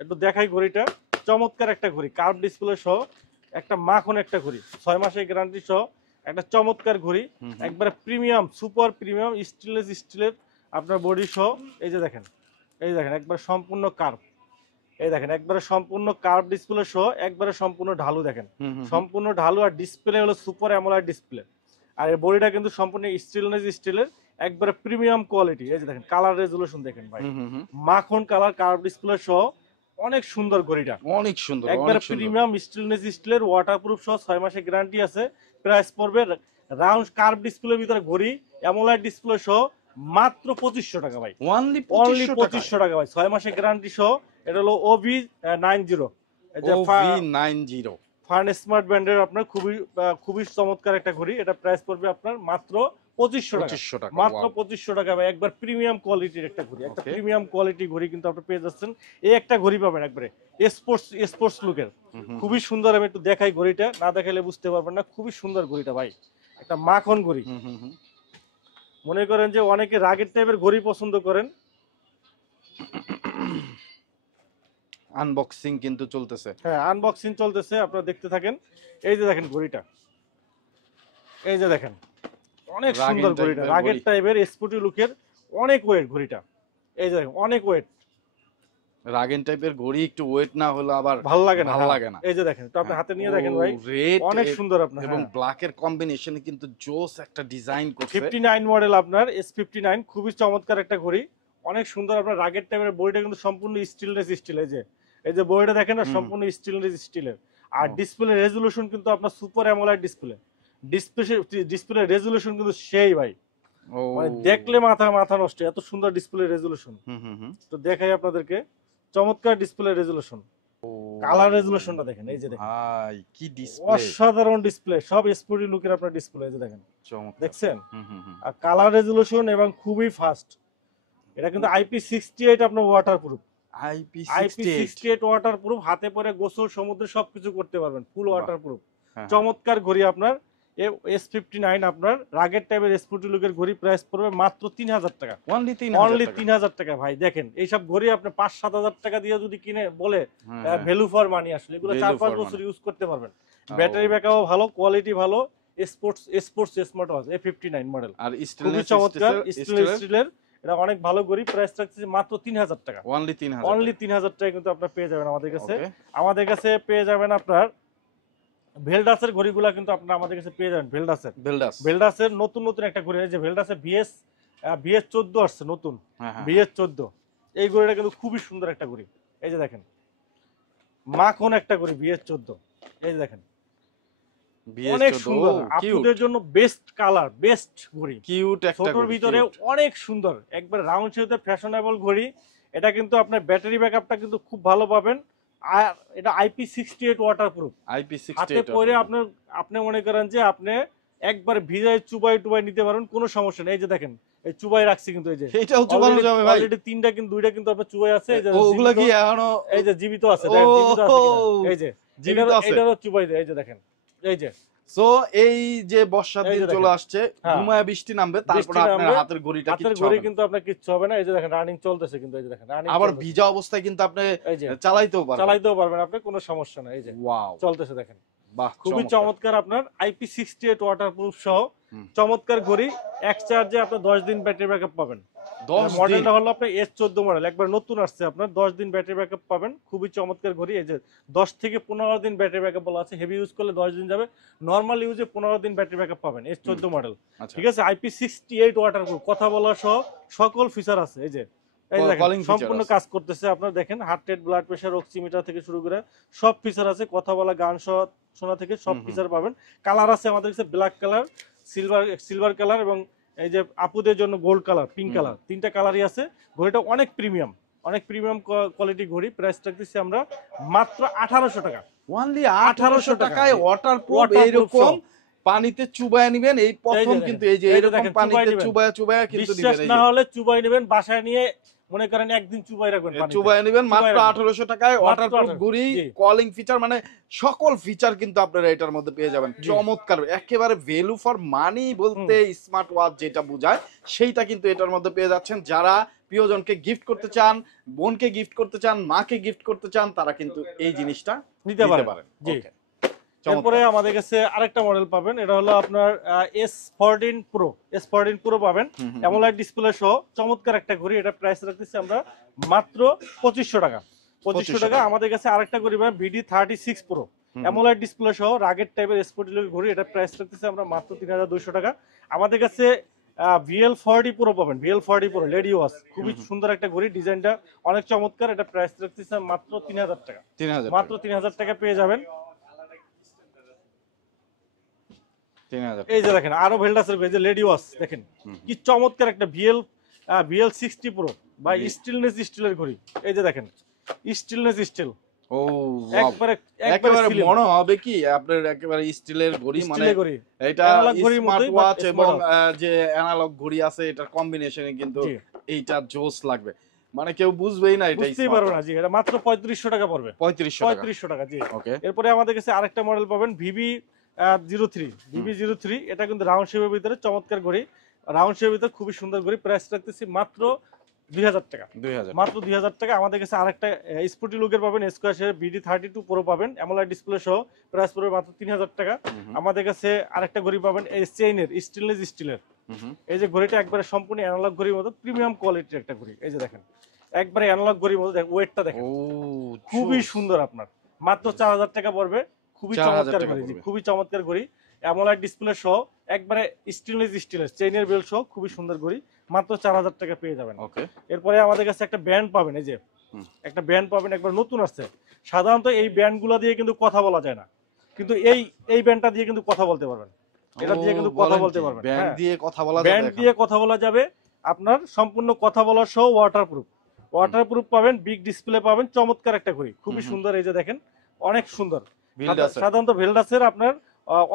একটু দেখাই ঘড়িটা, চমৎকার একটা ঘড়ি, কার্ভ ডিসপ্লে সহ একটা মাখন একটা ঘড়ি, 6 মাসের গ্যারান্টি সহ একটা চমৎকার ঘড়ি, একবারে প্রিমিয়াম, সুপার প্রিমিয়াম স্টেনলেস স্টিলের আপনার বডি সহ। এই যে দেখেন, এই দেখেন একবার সম্পূর্ণ কার্ভ, এই দেখেন একবারে সম্পূর্ণ কার্ভ ডিসপ্লে সহ, একবারে সম্পূর্ণ ঢালু, দেখেন সম্পূর্ণ ঢালু। আর ডিসপ্লে হলো সুপার অ্যামোলেড ডিসপ্লে, আর এই বডিটা কিন্তু সম্পূর্ণ স্টেনলেস স্টিলের, একবারে প্রিমিয়াম কোয়ালিটি। এই যে দেখেন কালার রেজুলেশন দেখেন ভাই, মাখন কালার, কার্ভ ডিসপ্লে সহ অনেক সুন্দর ঘড়িটা, অনেক সুন্দর, একবারে প্রিমিয়াম স্টেনলেস স্টিলের, ওয়াটারপ্রুফ সহ 6 মাসের গ্যারান্টি আছে। প্রাইস পড়বে রাউন্ড কার্ভ ডিসপ্লের ভিতরে ঘড়ি, অ্যামোলেড ডিসপ্লে সহ মাত্র 2500 টাকা ভাই, অনলি 2500 টাকা ভাই, 6 মাসের গ্যারান্টি সহ। এটা হলো OV90, OV90 ফান স্মার্ট ব্র্যান্ডের আপনার খুবই চমৎকার একটা ঘড়ি। এটা প্রাইস পড়বে আপনার মাত্র 2500 টাকা, মাত্র 2500 টাকা ভাই, একবার প্রিমিয়াম কোয়ালিটির একটা ঘড়ি, একটা প্রিমিয়াম কোয়ালিটি ঘড়ি কিন্তু আপনি পেয়ে যাচ্ছেন। এই একটা ঘড়ি পাবেন একবারে স্পোর্টস লুকের, খুবই সুন্দর। আমি একটু দেখাই ঘড়িটা, না দেখাইলে বুঝতে পারবেন না, খুবই সুন্দর ঘড়িটা ভাই, একটা মাখন ঘড়ি। মনে করেন যে অনেকে রাগের টাইপের ঘড়ি পছন্দ করেন। আনবক্সিং কিন্তু চলতেছে, হ্যাঁ আনবক্সিং চলতেছে, আপনারা দেখতে থাকেন। এই যে দেখেন ঘড়িটা, এই যে দেখেন অনেক সুন্দর ঘড়িটা, রাগের টাইপের স্পোর্টি লুকের, অনেক ওয়েট ঘড়িটা। এই যে দেখেন অনেক ওয়েট, রাগেন টাইপের ঘড়ি একটু ওয়েট না হলে আবার ভালো লাগে না। এই যে দেখেন, তো আপনি হাতে নিয়ে দেখেন ভাই, অনেক সুন্দর আপনার, এবং ব্ল্যাক এর কম্বিনেশনে কিন্তু জোস একটা ডিজাইন করছে। 59 মডেল আপনার S59, খুবই চমৎকার একটা ঘড়ি, অনেক সুন্দর। আপনার রাগের টাইপের বডিটা কিন্তু সম্পূর্ণ স্টেনলেস স্টিল, এই যে বডিটা দেখেন না, সম্পূর্ণ স্টেনলেস স্টিলের। আর ডিসপ্লে রেজুলেশন কিন্তু আপনার সুপার অ্যামোলেড ডিসপ্লে রেজুলেশন কিন্তু সেই ভাই, ও মানে দেখলে মাথা মাথা নষ্ট, এত সুন্দর ডিসপ্লে রেজুলেশন। তো দেখাই আপনাদেরকে, চমৎকার ডিসপ্লে রেজুলেশন, কালার রেজুলেশনটা দেখেন, এই যে দেখেন ভাই কি ডিসপ্লে, অসাধারণ ডিসপ্লে, সব স্পোর্টি লুকের আপনার ডিসপ্লে, এই যে দেখেন চমৎকার দেখছেন, আর কালার রেজুলেশন এবং খুবই ফাস্ট। এটা কিন্তু IP68 আপনার ওয়াটারপ্রুফ, IP68 ওয়াটারপ্রুফ, হাতে পরে গোসল সমুদ্রে সবকিছু করতে পারবেন, ফুল ওয়াটারপ্রুফ। চমৎকার ঘড়ি আপনার S59 আপনার রাগের টাইপের স্পোর্টি লুকের ঘড়ি, প্রাইস পড়বে মাত্র 3000 টাকা, অনলি 3000 টাকা। ভাই দেখেন এইসব ঘড়ি আপনি 5-7 হাজার টাকা দিয়ে যদি কিনে বলে ভ্যালু ফর মানি, আসলে এগুলো 4-5 বছর ইউজ করতে পারবেন। ব্যাটারি ব্যাকআপও ভালো, কোয়ালিটি ভালো, sports smart watch A59 model, আর খুবই চমৎকার স্টিলের, এটা অনেক ভালো ঘড়ি, প্রাইস রাখছে মাত্র 3000 টাকা, অনলি 3000 টাকা কিন্তু আপনারা পেয়ে যাবেন আমাদের কাছে। আমাদের কাছে পেয়ে যাবেন আপনার ভেলডাসের ঘড়িগুলা কিন্তু আপনারা আমাদের কাছে পেয়ে যাবেন। ভেলডাসের নতুন নতুন একটা ঘড়ি, এই যে ভেলডাসের VS14 আসছে নতুন, VS14, এই ঘড়িটা কিন্তু খুবই সুন্দর একটা ঘড়ি। এই যে দেখেন মাখন একটা ঘড়ি VS14, এই যে দেখেন অনেক সুন্দর, আপনাদের জন্য বেস্ট কালার, বেস্ট ঘড়ি, কিউট একটা ঘড়ি, ছোটর ভিতরে অনেক সুন্দর, একবার রাউন্ড শেপের ফ্যাশনেবল ঘড়ি। এটা কিন্তু আপনার ব্যাটারি ব্যাকআপটা কিন্তু খুব ভালো পাবেন, আর এটা IP68 ওয়াটারপ্রুফ, হাতে পরে আপনি মনে করেন যে আপনি একবার ভিজায় চুবাই টুবাই নিতে পারেন, কোনো সমস্যা নেই। এই যে দেখেন এই চুবাই রাখছি কিন্তু, এই যে এটাও চুবানো যাবে ভাই, অলরেডি তিনটা কিন্তু দুইটা কিন্তু আপনার চুবাই আছে, এই যে ওগুলা কি এখনো এই যে জীবিত আছে, দেখেন জীবিত আছে কিনা, এই যে জীবিত আছে, এটারও চুবাই দেয়, এই যে দেখেন, এই যে সো এই যে বর্ষার দিন চলে আসছে, ঘুমায় বৃষ্টি নামবে, তারপর আপনার হাতের ঘড়িটা হাতের ঘড়ি কিন্তু আপনার কিচ্ছু হবে না, এই যে দেখেন রানিং চলতেছে কিন্তু, এই যে দেখেন রানিং, আবার ভিজা অবস্থায় কিন্তু আপনি চালাইতেও পারবেন আপনি, কোনো সমস্যা নাই, এই যে ওয়াও চলতেছে দেখেন, বাহ খুবই চমৎকার। আপনার IP68 ওয়াটারপ্রুফ সহ চমৎকার ঘড়ি, এক চার্জে আপনি 10 দিন ব্যাটারি ব্যাকআপ পাবেন। মডেলটা হলো আপনার S14 মডেল, একবার নতুন আসছে, আপনার 10 দিন ব্যাটারি ব্যাকআপ পাবেন, খুবই চমৎকার ঘড়ি। এই যে 10 থেকে 15 দিন ব্যাটারি ব্যাকআপ বলা আছে, হেভি ইউজ করলে 10 দিন যাবে, নরমাল ইউজে 15 দিন ব্যাটারি ব্যাকআপ পাবেন, S14 মডেল, ঠিক আছে। IP68 ওয়াটারপ্রুফ, কথা বলা সহ সকল ফিচার আছে, এই যে সম্পূর্ণ কাজ করতেছে। আপনার দেখেন heart rate, blood pressure, oximeter থেকে শুরু করে সব ফিচার আছে, কথা বলা, গান শোনা থেকে সব ফিচার পাবেন। কালার আছে আমাদের কাছে ব্ল্যাক কালার, সিলভার কালার এবং এই যে আপুদের জন্য গোল্ড কালার, পিঙ্ক কালার, তিনটা কালারই আছে। ঘড়িটা অনেক প্রিমিয়াম কোয়ালিটি ঘড়ি, প্রাইস রাখতেছি আমরা মাত্র 1800 টাকা, অনলি 1800 টাকায় ওয়াটারপ্রুফ, এইরকম পানিতে চুবায় নেবেন, এই প্রথম কিন্তু এই যে এরকম পানিতে চুবায় কিন্তু দিবেন, বিশ্বাস না হলে চুবাই নেবেন, বাসায় নিয়ে মনে করেন একদিন চুবাই রাখবেন, চুবাই নেবেন, মাত্র 1800 টাকায় ওয়াটারপ্রুফ ঘড়ি, কলিং ফিচার, মানে সকল ফিচার কিন্তু আপনারা এটার মধ্যে পেয়ে যাবেন। চমৎকার, একেবারে ভ্যালু ফর মানি বলতে স্মার্ট ওয়াচ যেটা বোঝায় সেইটা কিন্তু এটার মধ্যে পেয়ে যাচ্ছেন। যারা প্রিয়জনকে গিফট করতে চান, বোনকে গিফট করতে চান, মাকে গিফট করতে চান, তারা কিন্তু এই জিনিসটা নিতে পারেন। এরপরে আমাদের কাছে আরেকটা মডেল পাবেন, এটা হলো আপনার S14 Pro পাবেন, অ্যামোলেড ডিসপ্লে সহ চমৎকার একটা ঘড়ি। এটা প্রাইস রাখতেছি আমরা মাত্র 2500 টাকা, 2500 টাকা। আমাদের কাছে আরেকটা ঘড়ি পাবেন VD36 Pro, অ্যামোলেড ডিসপ্লে সহ রাগের টাইপের স্পোর্টি লুকের ঘড়ি, এটা প্রাইস রাখতেছি আমরা মাত্র 3200 টাকা। আমাদের কাছে VL40 Pro পাবেন, VL40 Pro লেডি ওয়াচ, খুবই সুন্দর একটা ঘড়ি, ডিজাইনটা অনেক চমৎকার। এটা প্রাইস রাখতেছি মাত্র 3000 টাকা, মাত্র 3000 টাকা পেয়ে যাবেন। এই যে দেখেন আরো ভেলডাসের এই যে লেডি ওয়াচ, দেখেন কি চমৎকার একটা VL60 Pro বা স্টিলনেস স্টিলের ঘড়ি। এই যে দেখেন স্টিলনেস স্টিল, ও একবারে মনে হবে কি আপনার একেবারে স্টিলের ঘড়ি, মানে এটা স্মার্ট ওয়াচ এবং যে অ্যানালগ ঘড়ি আছে, এটার কম্বিনেশনে কিন্তু এইটা জোস লাগবে, মানে কেউ বুঝবেই না, এটা বুঝতেই পারবে না। জি, এটা মাত্র 3500 টাকা পড়বে, 3500 টাকা। জি, ওকে। এরপরে আমাদের কাছে আরেকটা মডেল পাবেন VB03, এটা কিন্তু রাউন্ড শেপের ভিতরে চমৎকার ঘড়ি, রাউন্ড শেপের ভিতরে খুবই সুন্দর ঘড়ি, প্রাইস রাখতেছি মাত্র 2000 টাকা, মাত্র 2000 টাকা। আমাদের কাছে আরেকটা স্পোর্টি লুকের পাবেন, স্কয়ার শেপের VD32 Pro পাবেন, অ্যামোলেড ডিসপ্লে সহ, প্রাইস পড়বে মাত্র 3000 টাকা। আমাদের কাছে আরেকটা ঘড়ি পাবেন এই চেইনের স্টেনলেস স্টিলের, এই যে ঘড়িটা একবারে সম্পূর্ণ অ্যানালগ ঘড়ির মতো প্রিমিয়াম কোয়ালিটির একটা ঘড়ি। এই যে দেখেন একবারে অ্যানালগ ঘড়ির মতো, ওয়েটটা দেখেন খুবই সুন্দর, আপনার মাত্র 4000 টাকা পড়বে, খুবই চমৎকার ঘড়ি, খুবই চমৎকার ঘড়ি, অ্যামোলেড ডিসপ্লে সহ, একবারে স্টেনলেস চেইনের বেল সহ, খুবই সুন্দর ঘড়ি, মাত্র 4000 টাকা পেয়ে যাবেন। এরপরে আমাদের কাছে একটা ব্যান্ড পাবেন, এই যে একটা ব্যান্ড পাবেন, একবার নতুন আসছে। সাধারণত এই ব্যান্ডগুলো দিয়ে কিন্তু কথা বলা যায় না, কিন্তু এই ব্যান্ডটা দিয়ে কিন্তু কথা বলতে পারবেন, এটা দিয়ে কিন্তু কথা বলতে পারবেন। ব্যান্ড দিয়ে কথা বলা যাবে, ব্যান্ড দিয়ে কথা বলা যাবে, আপনার সম্পূর্ণ কথা বলা সহ ওয়াটারপ্রুফ পাবেন, বিগ ডিসপ্লে পাবেন, চমৎকার একটা ঘড়ি, খুবই সুন্দর। এই যে দেখেন অনেক সুন্দর। সাধারণত ভেলডাসের আপনার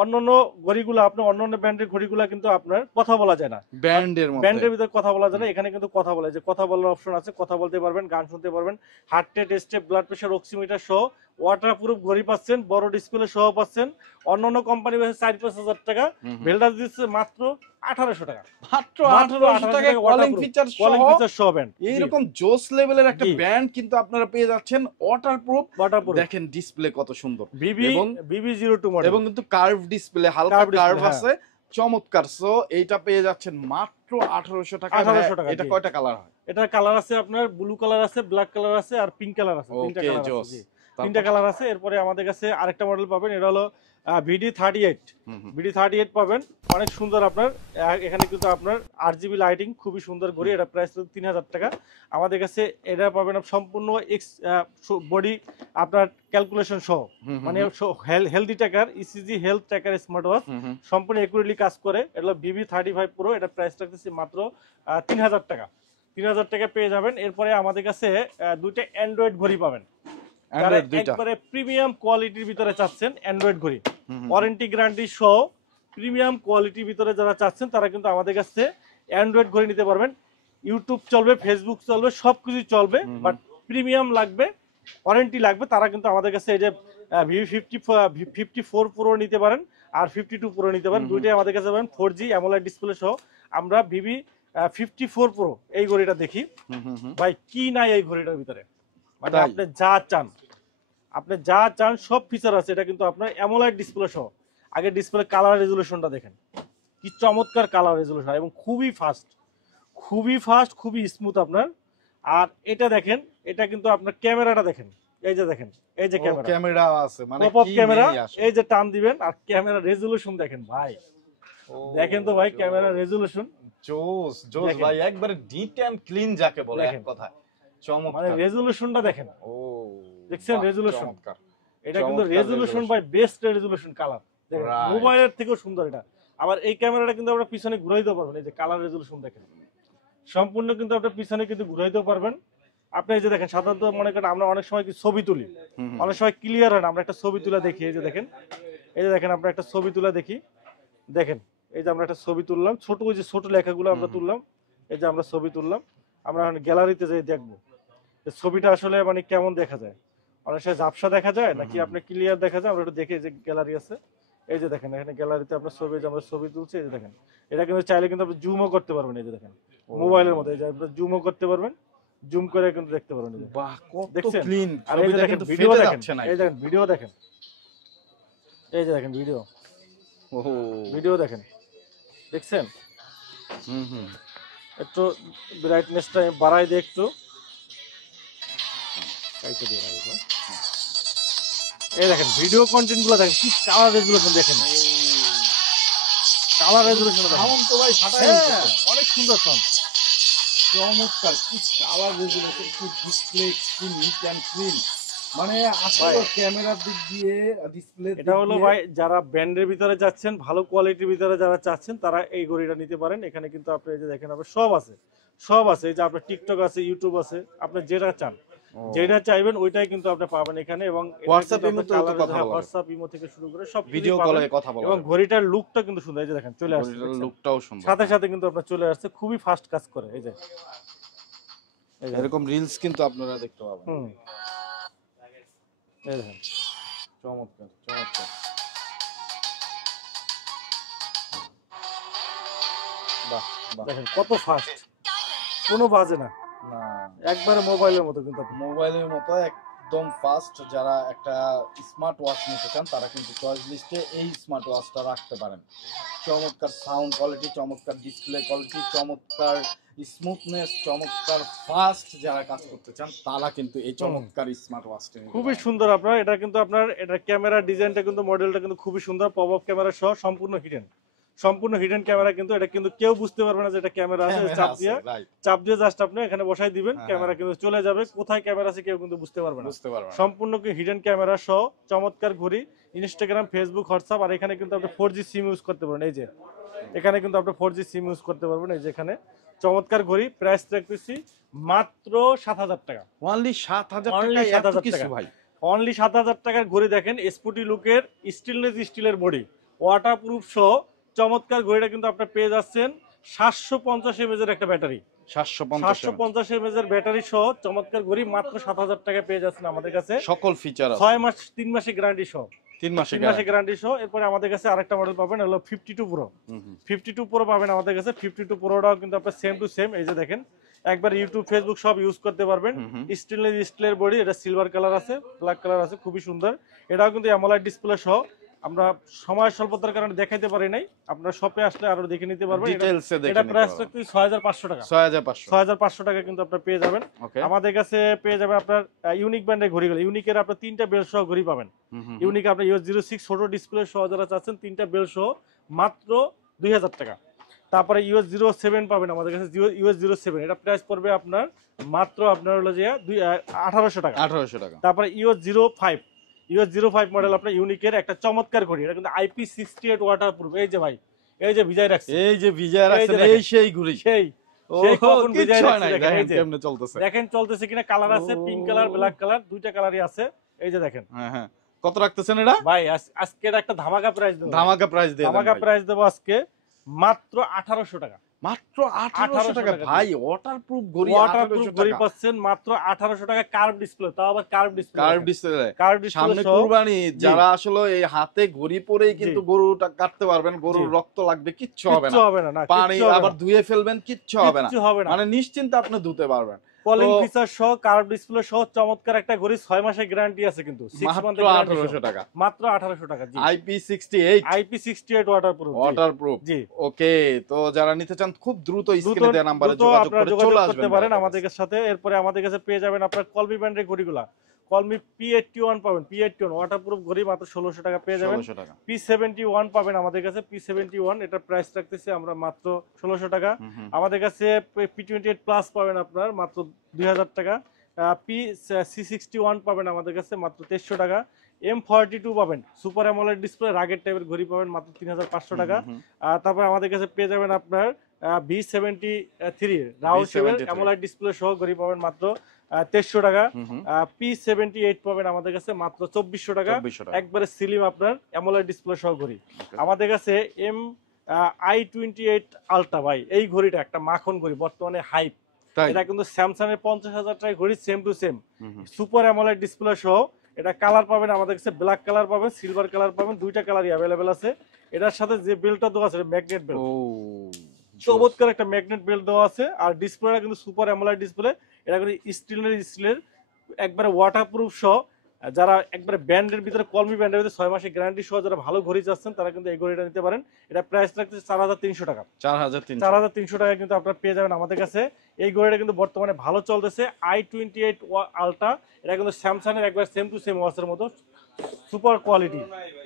অন্যান্য ঘড়িগুলো, আপনার অন্যান্য ব্র্যান্ডের ঘড়িগুলো কিন্তু আপনার কথা বলা যায় না, ব্যান্ডের ভিতরে কথা বলা যায় না। এখানে কিন্তু কথা বলা যায়, কথা বলার অপশন আছে, কথা বলতে পারবেন, গান শুনতে পারবেন, heart rate, step, blood pressure, oximeter সহ ওয়াটারপ্রুফ ঘড়ি পাচ্ছেন, বড় ডিসপ্লে সহ পাচ্ছেন। অন্যান্য কোম্পানি 4-5 হাজার টাকা, ভেলডাস দিচ্ছে মাত্র 1800 টাকা, মাত্র 1800 টাকা কলিং ফিচার সহ ব্যান্ড। এইরকম জোস লেভেলের একটা ব্যান্ড কিন্তু আপনারা পেয়ে যাচ্ছেন ওয়াটারপ্রুফ। দেখেন ডিসপ্লে কত সুন্দর, এবং BB02 মডেল, এবং কিন্তু কার্ভ ডিসপ্লে, হালকা কার্ভ আছে, চমৎকার। সো এইটা পেয়ে যাচ্ছেন মাত্র 1800 টাকা। 1800 টাকা। এটা কয়টা কালার হয়? এটা কালার আছে আপনার ব্লু কালার আছে, ব্ল্যাক কালার আছে, আর পিঙ্ক কালার আছে। তিনটা কালার আছে। এরপরে আমাদের কাছে আরেকটা মডেল পাবেন, এটা হলো BD38 পাবেন, অনেক সুন্দর। আপনার এখানে কিন্তু আপনার RGB লাইটিং, খুবই সুন্দর ঘড়ি। এটা প্রাইস 3000 টাকা আমাদের কাছে। এটা পাবেন সম্পূর্ণ বডি আপনার ক্যালকুলেশন সহ, মানে healthy tracker, ECG health tracker smart watch, সম্পূর্ণ একুরেটলি কাজ করে। এটা হলো BB35 প্রো, এটা প্রাইস রাখতেছি মাত্র 3000 টাকা। 3000 টাকা পেয়ে যাবেন। এরপরে আমাদের কাছে দুইটা অ্যান্ড্রয়েড ঘড়ি পাবেন, যারা একবারে প্রিমিয়াম কোয়ালিটির ভিতরে চাচ্ছেন অ্যান্ড্রয়েড ঘড়ি, ওয়ারেন্টি গ্যারান্টি সহ প্রিমিয়াম কোয়ালিটির ভিতরে যারা চাচ্ছেন, তারা কিন্তু আমাদের কাছে অ্যান্ড্রয়েড ঘড়ি নিতে পারবেন। ইউটিউব চলবে, ফেসবুক চলবে, সবকিছু চলবে, বাট প্রিমিয়াম লাগবে, ওয়ারেন্টি লাগবে, তারা কিন্তু আমাদের কাছে এই যে BB54 প্রো নিতে পারেন, আর 52 প্রো নিতে পারেন। দুইটাই আমাদের কাছে পাবেন 4G অ্যামোলেড ডিসপ্লে সহ। আমরা BB54 প্রো এই ঘড়িটা দেখি ভাই, কি নাই এই ঘড়িটার ভিতরে, মানে আপনি যা চান সব ফিচার আছে। এটা কিন্তু আপনার অ্যামোলেড ডিসপ্লে সহ। আগে ডিসপ্লে কালার রেজুলেশনটা দেখেন, কি চমৎকার কালার রেজুলেশন, এবং খুবই ফাস্ট, খুবই স্মুথ আপনার। আর এটা দেখেন, এটা কিন্তু আপনার ক্যামেরাটা দেখেন, এই যে দেখেন, এই যে ক্যামেরা আছে, মানে পপ আপ ক্যামেরা, এই যে টান দিবেন, আর ক্যামেরা রেজুলেশন দেখেন ভাই, দেখেন তো ভাই, ক্যামেরা রেজুলেশন জোস ভাই, একবারে নিট এন্ড ক্লিন যাকে বলে এক কথায়, চমৎকার। মানে রেজুলেশনটা দেখেন, দেখছেন রেজুলেশন, এটা কিন্তু resolution by best resolution colour, মোবাইলের থেকেও সুন্দর এটা। আবার এই ক্যামেরাটা কিন্তু আপনারা পিছনে ঘুরাইতে পারবেন, এই যে কালার রেজুলেশন দেখেন, সম্পূর্ণ কিন্তু আপনার পিছনে কিন্তু ঘুরাইতে পারবেন। আপনি এই যে দেখেন, সাধারণত মনে করেন আমরা অনেক সময় কি ছবি তুলি, অনেক সময় ক্লিয়ার হয় না, আমরা একটা ছবি তুলে দেখি, এই যে দেখেন, এই যে দেখেন, আমরা একটা ছবি তুলে দেখি, দেখেন এই যে আমরা একটা ছবি তুললাম, ছোট ওই যে ছোট লেখাগুলো আমরা তুললাম, এই যে আমরা ছবি তুললাম, আমরা গ্যালারিতে যাই দেখবো ছবিটা আসলে মানে কেমন দেখা যায়, অনেক সময় ঝাপসা দেখা যায় নাকি আপনি ক্লিয়ার দেখা যায়। আমরা একটু দেখে, যে গ্যালারি আছে, এই যে দেখেন, এখানে গ্যালারিতে আপনার ছবি, যে আমরা ছবি তুলছি, এই যে দেখেন, এটা কিন্তু চাইলে কিন্তু আপনি জুমও করতে পারবেন, এই যে দেখেন মোবাইলের মধ্যে, এই যে আপনি জুমও করতে পারবেন, জুম করে কিন্তু দেখতে পারবেন। বাহ, কত ক্লিন। আর এই যে দেখেন ভিডিও দেখেন, এই দেখেন ভিডিও দেখেন, এই যে দেখেন ভিডিও দেখেন, দেখছেন? একটু ব্রাইটনেসটা বাড়াই দিই একটু, এই দেখেন ভিডিও কন্টেন্ট গুলো দেখেন, কি কালার রেজুলেশন দেখেন, কালার রেজুলেশন সাউন্ড তো ভাই ফাটাই, অনেক সুন্দর সাউন্ড, চমৎকার, কি কালার রেজুলেশন, কি ডিসপ্লে, কি নিট এন্ড ক্লিন, মানে আসলে ক্যামেরার দিক দিয়ে, ডিসপ্লে, এটা হলো ভাই, যারা ব্র্যান্ডের ভিতরে যাচ্ছেন, ভালো কোয়ালিটির ভিতরে যারা চাচ্ছেন, তারা এই ঘড়িটা নিতে পারেন। এখানে কিন্তু আপনি এই যে দেখেন, আপনার সব আছে, এই যে আপনার টিকটক আছে, ইউটিউব আছে, আপনি যেটা চান, যেটা চাইবেন ওইটাই কিন্তু আপনি পাবেন এখানে। এবং হোয়াটসঅ্যাপ ইমো থেকে শুরু করে সব ভিডিও কলে কথা বলা, এবং ঘড়িটার লুকটা কিন্তু সুন্দর, এই যে দেখেন চলে আসছে, লুকটাও সুন্দর, সাথে সাথে কিন্তু আপনার চলে আসছে, খুবই ফাস্ট কাজ করে। এই যে এরকম রিলস কিন্তু আপনারা দেখতে পাবেন, এই দেখেন, চমৎকার। বাহ, দেখেন কত ফাস্ট, কোনো বাজে না, একবারে মোবাইলের মতো, কিন্তু মোবাইলের মতো একদম ফাস্ট। যারা একটা স্মার্ট ওয়াচ নিতে চান, তারা কিন্তু চয়েস লিস্টে এই স্মার্ট ওয়াচটা রাখতে পারেন। চমৎকার সাউন্ড কোয়ালিটি, চমৎকার ডিসপ্লে কোয়ালিটি, চমৎকার স্মুথনেস, চমৎকার ফাস্ট, যারা কাজ করতে চান তারা কিন্তু এই চমৎকার স্মার্ট ওয়াচটা খুবই সুন্দর। আপনার এটা কিন্তু আপনার এটা ক্যামেরা ডিজাইনটা কিন্তু, মডেলটা কিন্তু খুবই সুন্দর, পপ আপ ক্যামেরা সহ, সম্পূর্ণ হিডেন, সম্পূর্ণ হিডেন ক্যামেরা, কিন্তু এটা কিন্তু কেউ বুঝতে পারবে না যে এটা ক্যামেরা আছে। চাপ দিয়ে জাস্ট আপনি এখানে বসাই দিবেন, ক্যামেরা কিন্তু চলে যাবে। কোথায় ক্যামেরা আছে কেউ কিন্তু বুঝতে পারবে না। সম্পূর্ণ হিডেন ক্যামেরা সহ চমৎকার ঘড়ি। ইনস্টাগ্রাম, ফেসবুক, হোয়াটসঅ্যাপ, আর এখানে কিন্তু আপনি 4G সিম ইউজ করতে পারবেন। এই যে এখানে কিন্তু আপনি 4G সিম ইউজ করতে পারবেন। এই যে এখানে চমৎকার ঘড়ি, প্রাইস রাখতেছি মাত্র 7,000 টাকা। অনলি 7,000 টাকা, এত কিছু ভাই। অনলি 7,000 টাকার ঘড়ি দেখেন, স্পোর্টি লুকের স্টেনলেস স্টিলের বডি, ওয়াটারপ্রুফ সহ চমৎকার ঘড়িটা কিন্তু আপনি পেয়ে যাচ্ছেন 750 mAh এর একটা ব্যাটারি। 750 mAh এর ব্যাটারি সহ চমৎকার ঘড়ি মাত্র 7,000 টাকায় পেয়ে যাচ্ছেন আমাদের কাছে। সকল ফিচার আছে, 6 মাস 3 মাসের গ্যারান্টি সহ। 3 মাসের গ্যারান্টি সহ। এরপরে আমাদের কাছে আরেকটা মডেল পাবেন, হলো 52 প্রো। 52 প্রো পাবেন আমাদের কাছে। 52 প্রোটাও কিন্তু আপনি সেম টু সেম, এই যে দেখেন, একবার ইউটিউব, ফেসবুক সব ইউজ করতে পারবেন। স্টেনলেস স্টিলের বডি, এটা সিলভার কালার আছে, ব্ল্যাক কালার আছে, খুবই সুন্দর। এটাও কিন্তু অ্যামোলেড ডিসপ্লে সহ। আমরা সময় স্বল্পতার কারণে দেখাইতে পারি নাই, আপনারা শপে আসলে আরো দেখে নিতে পারবেন। এটা প্রাইস রাখতে 6,500 টাকা। 6,500 টাকা কিন্তু আপনারা পেয়ে যাবেন। আমাদের কাছে পেয়ে যাবেন আপনার ইউনিক ব্র্যান্ডের ঘড়িগুলো। ইউনিকের আপনার 3টা বেল সহ ঘড়ি পাবেন। ইউনিক আপনার ইউএস 06 ছোট ডিসপ্লে সহ যারা চাচ্ছেন, 3টা বেল সহ মাত্র 2,000 টাকা। তারপরে ইউএস 07 পাবেন আমাদের কাছে। ইউএস 07 এটা প্রাইস পড়বে আপনার মাত্র আপনার হলো যে 1800 টাকা। তারপরে ইউএস 05 মডেল আপনার ইউনিকের একটা চমৎকার ঘড়ি। এটা কিন্তু IP68 ওয়াটারপ্রুফ। এই যে ভাই, এই যে ভিজায় রাখছে, এই সেই ঘড়ি, সেই কখন ভিজায় রাখছে, দেখেন চলতেছে কিনা। কালার আছে পিঙ্ক কালার, ব্ল্যাক কালার, দুইটা কালারই আছে। এই যে দেখেন। কত রাখতেছেন এটা ভাই? আজকে একটা ধামাকা প্রাইস দেবো আজকে মাত্র 1800 টাকা। মাত্র 1800 টাকা ভাই, ওয়াটারপ্রুফ ঘড়ি পাচ্ছেন মাত্র 1800 টাকা। কার্ভ ডিসপ্লে, তাও আবার কার্ভ ডিসপ্লে। সামনে কুরবানি, যারা আসলে এই হাতে ঘড়ি পরেই কিন্তু গরুটা কাটতে পারবেন, গরুর রক্ত লাগবে, কিচ্ছু হবে না, পানি আবার ধুয়ে ফেলবেন, কিচ্ছু হবে না, মানে নিশ্চিন্তে আপনি ধুতে পারবেন। কলিং ফিচার সহ, কার্ভ ডিসপ্লে সহ চমৎকার একটা ঘড়ি। 6 মাসের গ্যারান্টি আছে কিন্তু। 6 মান্থের গ্যারান্টি। মাত্র 1800 টাকা। জি, IP68 ওয়াটারপ্রুফ। জি, ওকে। তো যারা নিতে চান খুব দ্রুত স্ক্রিনে দেওয়া নম্বরে যোগাযোগ করতে পারেন আমাদের সাথে। এরপরে আমাদের কাছে পেয়ে যাবেন আপনার কলমি ব্র্যান্ডের ঘড়িগুলা। কলমি P81 পাবেন। P81 ওয়াটারপ্রুফ ঘড়ি মাত্র 1600 টাকা পেয়ে যাবেন। P71 পাবেন আমাদের কাছে। P71 এটা প্রাইস রাখতেছি আমরা মাত্র 1600 টাকা। আমাদের কাছে P28 প্লাস পাবেন আপনার মাত্র 2000 টাকা। P61 পাবেন আমাদের কাছে মাত্র 2300 টাকা। M42 পাবেন সুপার অ্যামোলেড ডিসপ্লে রাগের টাইপের ঘড়ি পাবেন মাত্র 3500 টাকা। তারপর আমাদের কাছে পেয়ে যাবেন আপনার V73 রাউন্ড শেপের অ্যামোলেড ডিসপ্লে সহ ঘড়ি পাবেন মাত্র 2300 টাকা। P78 পাবেন আমাদের কাছে মাত্র 2400 টাকা। একবারে স্লিম আপনার অ্যামোলেড ডিসপ্লে সহ ঘড়ি। আমাদের কাছে I28 আলট্রা ভাই, এই ঘড়িটা একটা মাখন ঘড়ি, বর্তমানে হাইপ। এটা কিন্তু স্যামসাং এর 50,000 টাকার ঘড়ি, same to same super AMOLED display সহ। এটা কালার পাবেন আমাদের কাছে, ব্ল্যাক কালার পাবেন, সিলভার কালার পাবেন, দুইটা কালারই অ্যাভেলেবেল আছে। এটার সাথে যে বেল্টটা দেওয়া আছে ম্যাগনেট বেল্ট, চমৎকার একটা ম্যাগনেট বেল্ট দেওয়া আছে। আর ডিসপ্লেটা কিন্তু সুপার অ্যামোলেড ডিসপ্লে। এটা কিন্তু স্টিলের একবারে ওয়াটারপ্রুফ সহ। যারা একবারে ব্র্যান্ডের ভিতরে, কলমি ব্র্যান্ডের ভিতরে 6 মাসের গ্যারান্টি সহ যারা ভালো ঘড়ি চাচ্ছেন, তারা কিন্তু এই ঘড়িটা নিতে পারেন। এটা প্রাইস রাখছে 4300 টাকা। 4300 টাকা কিন্তু আপনারা পেয়ে যাবেন আমাদের কাছে। এই ঘড়িটা কিন্তু বর্তমানে ভালো চলতেছে, I28 আলট্রা। এটা কিন্তু স্যামসাং এর একবার সেম টু সেম ওয়াচের মতো, সুপার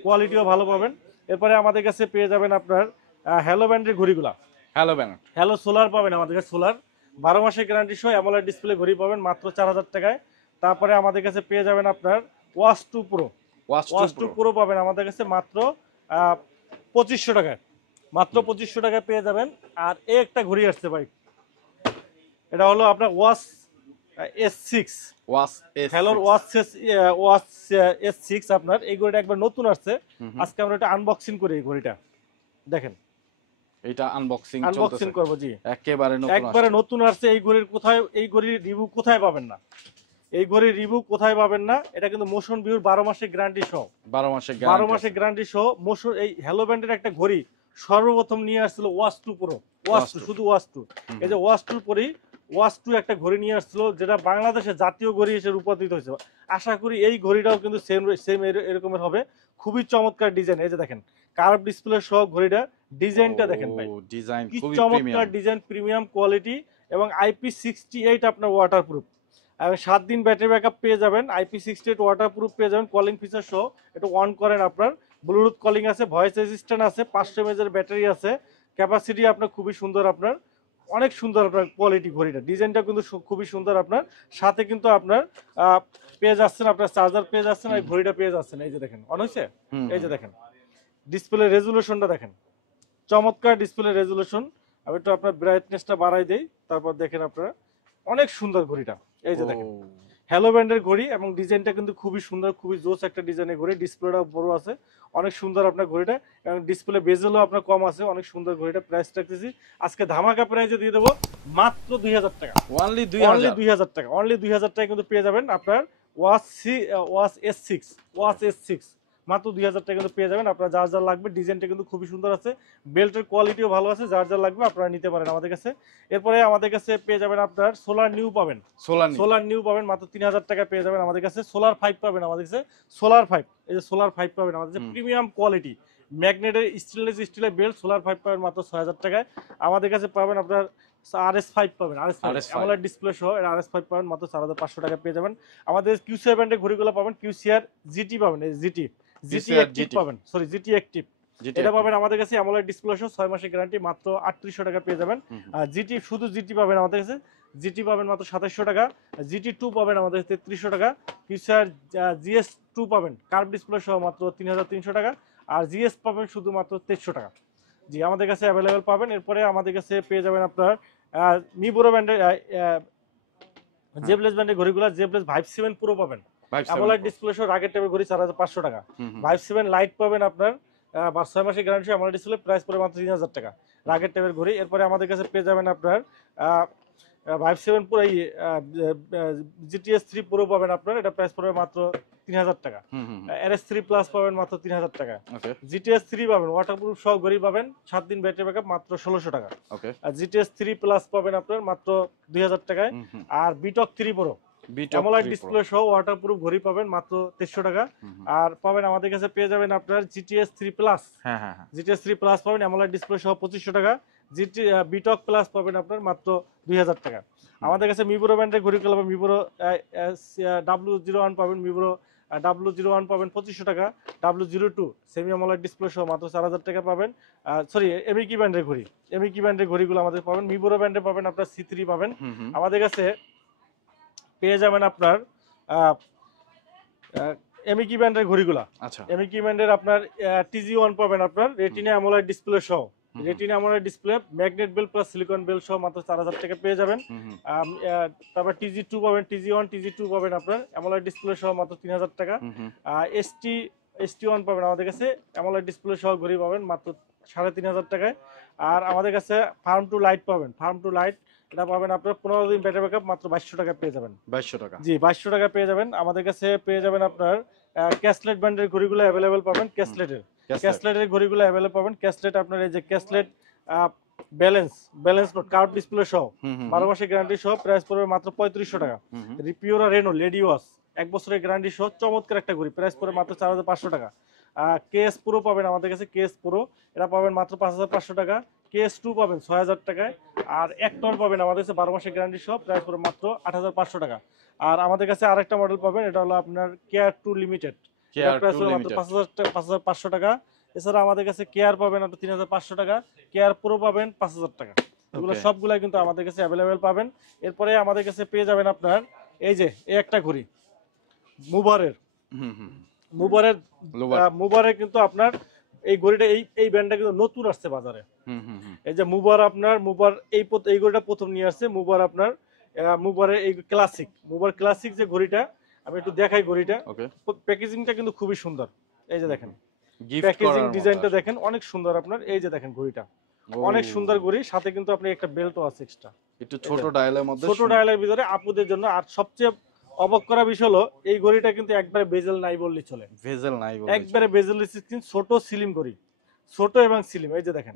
কোয়ালিটিও ভালো পাবেন। এরপরে আমাদের কাছে পেয়ে যাবেন আপনার হ্যালো ব্র্যান্ডের ঘড়িগুলা। হ্যালো সোলার পাবেন আমাদের কাছে, সোলার 12 মাসের গ্যারান্টি সহ অ্যামোলেড ডিসপ্লে ঘড়ি পাবেন মাত্র 4000 টাকায়। তারপরে আমাদের কাছে পেয়ে যাবেন আপনার ওয়াচ 2 প্রো পাবেন আমাদের কাছে মাত্র 2500 টাকায়। মাত্র 2500 টাকায় পেয়ে যাবেন। আর এই একটা ঘড়ি আসছে ভাই, এটা হলো আপনার ওয়াচ S6, হ্যালোর ওয়াচ S6 আপনার। এই ঘড়িটা একবার নতুন আসছে, আজকে আমরা এটা আনবক্সিং করি। এই ঘড়িটা দেখেন, এটা আনবক্সিং করব। জি, একবারে নতুন আসছে। এই ঘড়ির রিভিউ কোথায় পাবেন না, এই ঘড়ির রিভিউ কোথায় পাবেন না। এটা কিন্তু মোশন ভিউর 12 মাসের গ্যারান্টি সহ। 12 মাসের গ্যারান্টি সহ মোশন। এই হ্যালো ব্র্যান্ডের একটা ঘড়ি সর্বপ্রথম নিয়ে আসছিল ওয়াচ 2 প্রো, শুধু ওয়াচ 2। এই যে ওয়াচ 2 পরেই ওয়াচ 2 একটা ঘড়ি নিয়ে আসছিল, যেটা বাংলাদেশের জাতীয় ঘড়ি হিসেবে রূপান্তরিত হয়েছে। আশা করি এই ঘড়িটাও কিন্তু সেম এরকমের হবে। খুবই চমৎকার ডিজাইন। এই যে দেখেন, কার্ভ ডিসপ্লে সহ ঘড়িটা, ডিজাইনটা দেখেন ভাই, কি চমৎকার ডিজাইন, প্রিমিয়াম কোয়ালিটি। এবং IP68 আপনার ওয়াটারপ্রুফ, এবং 7 দিন ব্যাটারি ব্যাকআপ পেয়ে যাবেন। IP68 ওয়াটারপ্রুফ পেয়ে যাবেন, কলিং ফিচার সহ। এটা অন করেন আপনার ব্লুটুথ কলিং আছে, ভয়েস অ্যাসিস্ট্যান্ট আছে, 500 mAh এর ব্যাটারি আছে, ক্যাপাসিটি আপনার খুবই সুন্দর, আপনার অনেক সুন্দর আপনার কোয়ালিটি ঘড়িটা, ডিজাইনটা কিন্তু খুবই সুন্দর। আপনার সাথে কিন্তু আপনার পেয়ে যাচ্ছেন, আপনার চার্জার পেয়ে যাচ্ছেন, আর ঘড়িটা পেয়ে যাচ্ছেন। এই যে দেখেন অন হয়েছে, এই যে দেখেন ডিসপ্লে রেজুলেশনটা দেখেন, চমৎকার ডিসপ্লে রেজুলেশন। আমি একটু আপনার ব্রাইটনেসটা বাড়াই দেই, তারপর দেখেন আপনারা অনেক সুন্দর ঘড়িটা। এই যে দেখেন হ্যালো ব্র্যান্ডের ঘড়ি, এবং ডিজাইনটা কিন্তু খুবই সুন্দর, খুবই জোস একটা ডিজাইনের ঘড়ি। ডিসপ্লেটা বড় আছে, অনেক সুন্দর আপনার ঘড়িটা, এবং ডিসপ্লে বেজেলও আপনার কম আছে, অনেক সুন্দর ঘড়িটা। প্রাইস রাখতেছি আজকে ধামাকা প্রাইসে দিয়ে দেবো মাত্র 2000 টাকা, অনলি অনলি 2000 টাকা, অনলি 2000 টাকা কিন্তু পেয়ে যাবেন আপনার ওয়াচ S6 মাত্র 2000 টাকা কিন্তু পেয়ে যাবেন। আপনার যার যার লাগবে, ডিজাইনটা কিন্তু খুবই সুন্দর আছে, বেল্টের কোয়ালিটিও ভালো আছে, যার যার লাগবে আপনারা নিতে পারেন আমাদের কাছে। এরপরে আমাদের কাছে পেয়ে যাবেন আপনার সোলার নিউ পাবেন, সোলার নিউ পাবেন মাত্র 3000 টাকা পেয়ে যাবেন আমাদের কাছে। সোলার 5 পাবেন আমাদের কাছে, সোলার 5, এই যে সোলার 5 পাবেন আমাদের কাছে, প্রিমিয়াম কোয়ালিটি ম্যাগনেটের স্টেনলেস স্টিলের বেল্ট, সোলার 5 পাবেন মাত্র 6000 টাকায় আমাদের কাছে। পাবেন আপনার RS5 পাবেন, RS5 অ্যামোলেড ডিসপ্লে সহ RS5 পাবেন মাত্র 4500 টাকা পেয়ে যাবেন আমাদের। QCR ব্র্যান্ডের ঘড়িগুলো পাবেন, QCR GT পাবেন, এই GT অ্যাক্টিভ পাবেন, সরি GT অ্যাক্টিভ, এটা পাবেন আমাদের কাছে অ্যামোলেড ডিসপ্লে সহ 6 মাসের গ্যারান্টি মাত্র 3800 টাকা পেয়ে যাবেন। আর GT শুধু GT পাবেন আমাদের কাছে, GT পাবেন মাত্র 2700 টাকা, GT2 পাবেন আমাদের কাছে 3300 টাকা, QCR GS2 পাবেন কার্ভ ডিসপ্লে সহ মাত্র 3300 টাকা, আর GS পাবেন শুধুমাত্র 2300 টাকা। জি আমাদের কাছে অ্যাভেলেবেল পাবেন। এরপরে আমাদের কাছে পেয়ে যাবেন আপনার মিবোরো ব্র্যান্ডের জেবলেস ব্র্যান্ডের ঘড়িগুলো, জেবলেস ভাইভ 7 প্রো পাবেন, অ্যামোলেড ডিসপ্লে সহ রাগের টেবিল ঘড়ি 4500 টাকা, ভাইভ 7 লাইট পাবেন আপনার 6 মাসের গ্যারান্টি, অ্যামোলেড ডিসপ্লে, প্রাইস পড়ে মাত্র 3000 টাকা রাগের টেবিল ঘড়ি। এরপরে আমাদের কাছে পেয়ে যাবেন আপনার ভাইভ 7 প্রো GTS 3 প্রো পাবেন আপনার, এটা প্রাইস পড়বে মাত্র 3000 টাকা। RS3 প্লাস পাবেন মাত্র 3000 টাকা। GTS 3 পাবেন ওয়াটারপ্রুফ সহ ঘড়ি পাবেন, 7 দিন ব্যাটারি ব্যাকআপ মাত্র 1600 টাকা। আর GTS 3 প্লাস পাবেন আপনার মাত্র 2000 টাকায়। আর বিটক 3 প্রো অ্যামোলেড ডিসপ্লে সহ ওয়াটারপ্রুফ ঘড়ি পাবেন মাত্র 2300 টাকা। আর পাবেন আমাদের কাছে পেয়ে যাবেন আপনার GTS 3 প্লাস, GTS 3 প্লাস পাবেন অ্যামোলেড ডিসপ্লে সহ 2500 টাকা। বিটক প্লাস পাবেন আপনার মাত্র 2000 টাকা। আমাদের কাছে মিবোরো ব্র্যান্ডের ঘড়িগুলো পাবেন, মিবোরো W01 পাবেন, মিবোরো W01 পাবেন 2500 টাকা, W02 সেমি অ্যামোলেড ডিসপ্লে সহ মাত্র 4000 টাকা পাবেন। সরি এমিকি ব্র্যান্ডের ঘড়ি, এমিকি ব্র্যান্ডের ঘড়িগুলো আমাদের পাবেন। মিবোরো ব্র্যান্ডে পাবেন আপনার C3 পাবেন আমাদের কাছে পেয়ে যাবেন আপনার এমিকি ব্র্যান্ডের ঘড়িগুলা। আচ্ছা এমিকি ব্র্যান্ডের আপনার TG1 পাবেন আপনার রেটিনা অ্যামোলেড ডিসপ্লে সহ, retina AMOLED display magnet belt plus silicone belt সহ মাত্র 4000 টাকা পেয়ে যাবেন। তারপর TG2 পাবেন, TG2 পাবেন আপনার অ্যামোলেড ডিসপ্লে সহ মাত্র 3000 টাকা। ST1 পাবেন আমাদের কাছে অ্যামোলেড ডিসপ্লে সহ ঘড়ি পাবেন মাত্র 3500 টাকায়। আর আমাদের কাছে ফার্ম টু লাইট পাবেন, ফার্ম টু লাইট এটা পাবেন আপনার 15 দিন ব্যাটারি ব্যাকআপ মাত্র 2200 টাকা পেয়ে যাবেন। 2200 টাকা, জি 2200 টাকা পেয়ে যাবেন। আমাদের কাছে পেয়ে যাবেন আপনার ক্যাসলেট ব্র্যান্ডের ঘড়িগুলো অ্যাভেলেবেল পাবেন, ক্যাসলেটের ঘড়িগুলো অ্যাভেলেবেল পাবেন। ক্যাসলেট আপনার এই যে ক্যাসলেট ব্যালেন্স নোট কার্ভ ডিসপ্লে সহ 12 মাসের গ্যারান্টি সহ, প্রাইস পড়বে মাত্র 3500 টাকা। রিপিওরা রেনো লেডি ওয়াচ 1 বছরের গ্যারান্টি সহ চমৎকার একটা ঘড়ি, প্রাইস পড়বে মাত্র 4500 টাকা। KS প্রো পাবেন আমাদের কাছে, KS প্রো এটা পাবেন মাত্র 5500 টাকা। KS2 পাবেন 6000 টাকায়। আর একটর পাবেন আমাদের কাছে 12 মাসের গ্যারান্টি সহ, প্রাইস পড়বে মাত্র 8500 টাকা। আর আমাদের কাছে আরেকটা মডেল পাবেন, এটা হলো আপনার KR2 লিমিটেড, প্রাইস পড়বে মাত্র 5500 টাকা। এছাড়া আমাদের কাছে কেয়ার পাবেন আপনার 3500 টাকা, কেয়ার প্রো পাবেন 5000 টাকা। এগুলো সবগুলাই কিন্তু আমাদের কাছে অ্যাভেলেবেল পাবেন। এরপরে আমাদের কাছে পেয়ে যাবেন আপনার এই যে এই একটা ঘড়ি মুবারের কিন্তু আপনার এই ঘড়িটা এই ব্র্যান্ডটা কিন্তু নতুন আসছে বাজারে। এই যে মুবার এই ঘড়িটা প্রথম নিয়ে আসছে মুবার আপনার, মুবারের এই ক্লাসিক যে ঘড়িটা আমি একটু দেখাই। ঘড়িটা প্যাকেজিংটা কিন্তু খুবই সুন্দর, এই যে দেখেন প্যাকেজিং ডিজাইনটা দেখেন অনেক সুন্দর আপনার। এই যে দেখেন ঘড়িটা অনেক সুন্দর ঘড়ি, সাথে কিন্তু আপনি একটা বেল্টও আছে এক্সট্রা, একটু ছোট ডায়ালের ভিতরে আপুদের জন্য। আর সবচেয়ে অবাক করা বিষয় হলো এই ঘড়িটা কিন্তু একবারে বেজেল নাই বললেই চলে, একবারে বেজেললেস স্ক্রিন, ছোট স্লিম ঘড়ি, ছোট এবং স্লিম। এই যে দেখেন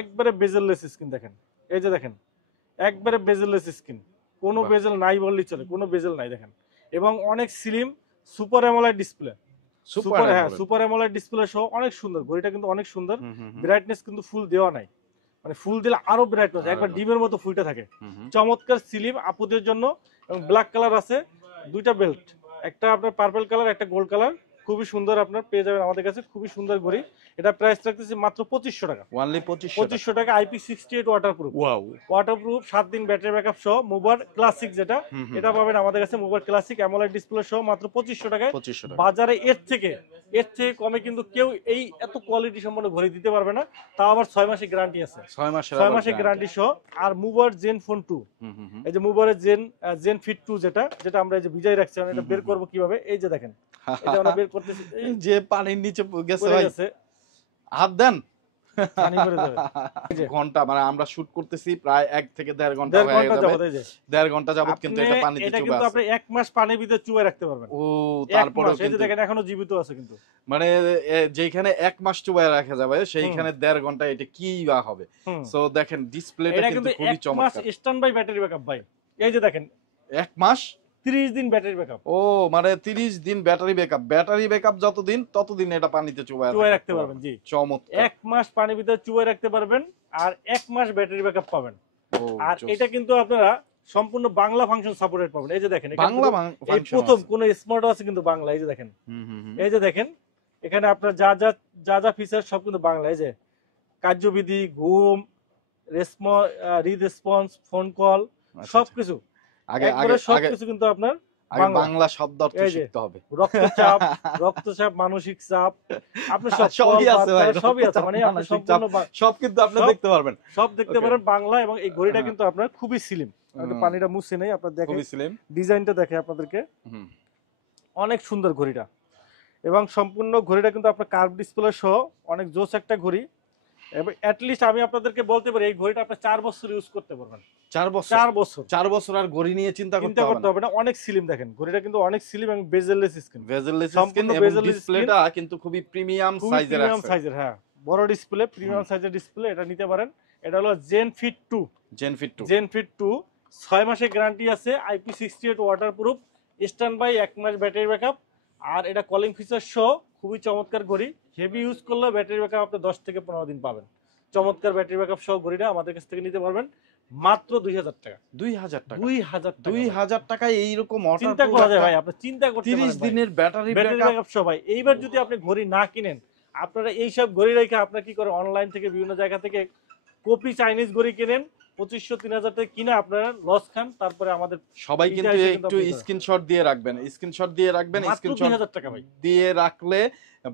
একবারে বেজেললেস স্ক্রিন দেখেন, এই যে দেখেন একবারে বেজেললেস স্ক্রিন, কোনো বেজেল নাই বললেই চলে, কোনো বেজেল নাই দেখেন। এবং অনেক slim super AMOLED display, super AMOLED display সহ অনেক সুন্দর ঘড়িটা, কিন্তু অনেক সুন্দর। ব্রাইটনেস কিন্তু ফুল দেওয়া নাই, মানে ফুল দিলে আরো ব্রাইটনেস একবার ডিমের মতো ফুলটা থাকে। চমৎকার স্লিম আপুদের জন্য। এবং ব্ল্যাক কালার আছে, দুইটা বেল্ট, একটা আপনার পার্পল কালার, একটা গোল্ড কালার, খুবই সুন্দর আপনার পেয়ে যাবেন আমাদের কাছে, খুবই সুন্দর ঘড়ি। এটা প্রাইস রাখতেছি মাত্র 2500 টাকা। অনলি 2500 2500 টাকা IP68 ওয়াটারপ্রুফ। ওয়াও, ওয়াটারপ্রুফ 7 দিন ব্যাটারি ব্যাকআপ সহ মুভার ক্লাসিক যেটা, এটা পাবেন আমাদের কাছে মুভার ক্লাসিক অ্যামোলেড ডিসপ্লে সহ মাত্র 2500 টাকায়। 2500 টাকা। বাজারে এর থেকে কমে কিন্তু কেউ এই এত কোয়ালিটি সম্পন্ন ঘড়ি দিতে পারবে না, তাও আবার 6 মাসের গ্যারান্টি আছে। 6 মাসের গ্যারান্টি সহ। আর মুভার জেন ফোন 2, এই যে মুভারের জেন ফিট 2 যেটা আমরা এই যে ভিজাই রাখছি, এটা বের করব কিভাবে, এই যে দেখেন এটা আমরা বের করতেছি, এই যে পানির নিচে গেছে পড়ে ভাই, গেছে, হাত দেন। পানি পড়ে যাবে। ঘন্টা মানে আমরা শুট করতেছি প্রায় 1 থেকে 1.5 ঘন্টা 1.5 হয়ে ঘন্টা যাবে। যাবত এই যে 1.5 ঘন্টা যাবত কিন্তু এটা পানিতে এটা চুবে কিন্তু আছে। আপনি 1 মাস পানির ভিতরে চুবাই রাখতে পারবেন। ও তারপরে এই যে দেখেন এখনো জীবিত আছে কিন্তু, মানে যেখানে 1 মাস চুবায় রাখা যাবে সেইখানে 1.5 ঘন্টা এটা কি বা হবে। সো দেখেন ডিসপ্লেটা এটা কিন্তু কিন্তু খুবই 1 মাস চমৎকার। স্ট্যান্ড বাই ব্যাটারি ব্যাকআপ ভাই, এই যে দেখেন 1 মাস 30 দিন ব্যাটারি ব্যাকআপ। ও মানে 30 দিন ব্যাটারি ব্যাকআপ যতদিন ততদিন এটা পানিতে চুবায় রাখতে পারবেন। জি, চমৎকার। 1 মাস পানির ভিতরে চুবাই রাখতে পারবেন আর 1 মাস ব্যাটারি ব্যাকআপ পাবেন। ও আর এটা কিন্তু আপনারা সম্পূর্ণ বাংলা ফাংশন সাপোর্টেড পাবেন। এই যে দেখেন বাংলা এই ফাংশন প্রথম কোন স্মার্ট ওয়াচ কিন্তু বাংলা, এই যে দেখেন, এই যে দেখেন এখানে আপনার যা ফিচার সব কিন্তু বাংলা। এই যে কার্যবিধি, ঘুম, রিড রেসপন্স, ফোন কল, সবকিছু সবকিছু কিন্তু আপনার বাংলা শব্দ অর্থ শিখতে হবে। রক্তচাপ, মানসিক চাপ, আপনি সবই আছে ভাই, সবই আছে, মানে আপনি সম্পূর্ণ সব কিন্তু আপনি দেখতে পারবেন, সব দেখতে পারেন বাংলা। এবং এই ঘড়িটা কিন্তু আপনার খুবই স্লিম, পানিটা মুছে নেই, আপনার দেখেন খুবই স্লিম ডিজাইনটা দেখে আপনাদেরকে, অনেক সুন্দর ঘড়িটা। এবং সম্পূর্ণ ঘড়িটা কিন্তু আপনার কার্ভ ডিসপ্লে সহ অনেক জোস একটা ঘড়ি। এবং অ্যাটলিস্ট আমি আপনাদেরকে বলতে পারি এই ঘড়িটা আপনি 4 বছর ইউজ করতে পারবেন। 4 বছর আর ঘড়ি নিয়ে চিন্তা করতে হবে না। অনেক স্লিম দেখেন ঘড়িটা কিন্তু অনেক স্লিম এবং বেজেললেস স্ক্রিন, সম্পূর্ণ বেজেললেস ডিসপ্লেটা কিন্তু খুবই প্রিমিয়াম সাইজের। হ্যাঁ, বড় ডিসপ্লে, প্রিমিয়াম সাইজের ডিসপ্লে, এটা নিতে পারেন। এটা হলো জেন ফিট 2, 6 মাসের গ্যারান্টি আছে, IP68 ওয়াটারপ্রুফ, স্ট্যান্ড বাই 1 মাস ব্যাটারি ব্যাকআপ। আর এটা কলিং ফিচার সহ খুবই চমৎকার ঘড়ি। হেভি ইউজ করলে ব্যাটারি ব্যাকআপ আপনি 10 থেকে 15 দিন পাবেন। চমৎকার ব্যাটারি ব্যাকআপ সহ ঘড়িটা আমাদের কাছ থেকে নিতে পারবেন মাত্র 2000 টাকা। 2000 টাকায় এইরকম চিন্তা করা যায় ভাই, আপনি চিন্তা করতে পারেন 30 দিনের ব্যাটারি ব্যাকআপ সহ ভাই। এইবার যদি আপনি ঘড়ি না কিনেন, আপনারা এই সব ঘড়ি রেখে আপনারা কি করে অনলাইন থেকে বিভিন্ন জায়গা থেকে কপি চাইনিজ ঘড়ি কিনেন, 2500-3000 টাকা কিনে আপনারা লস খান। তারপরে আমাদের সবাই কিন্তু একটু স্ক্রিনশট দিয়ে রাখবেন, স্ক্রিনশট দিয়ে রাখলে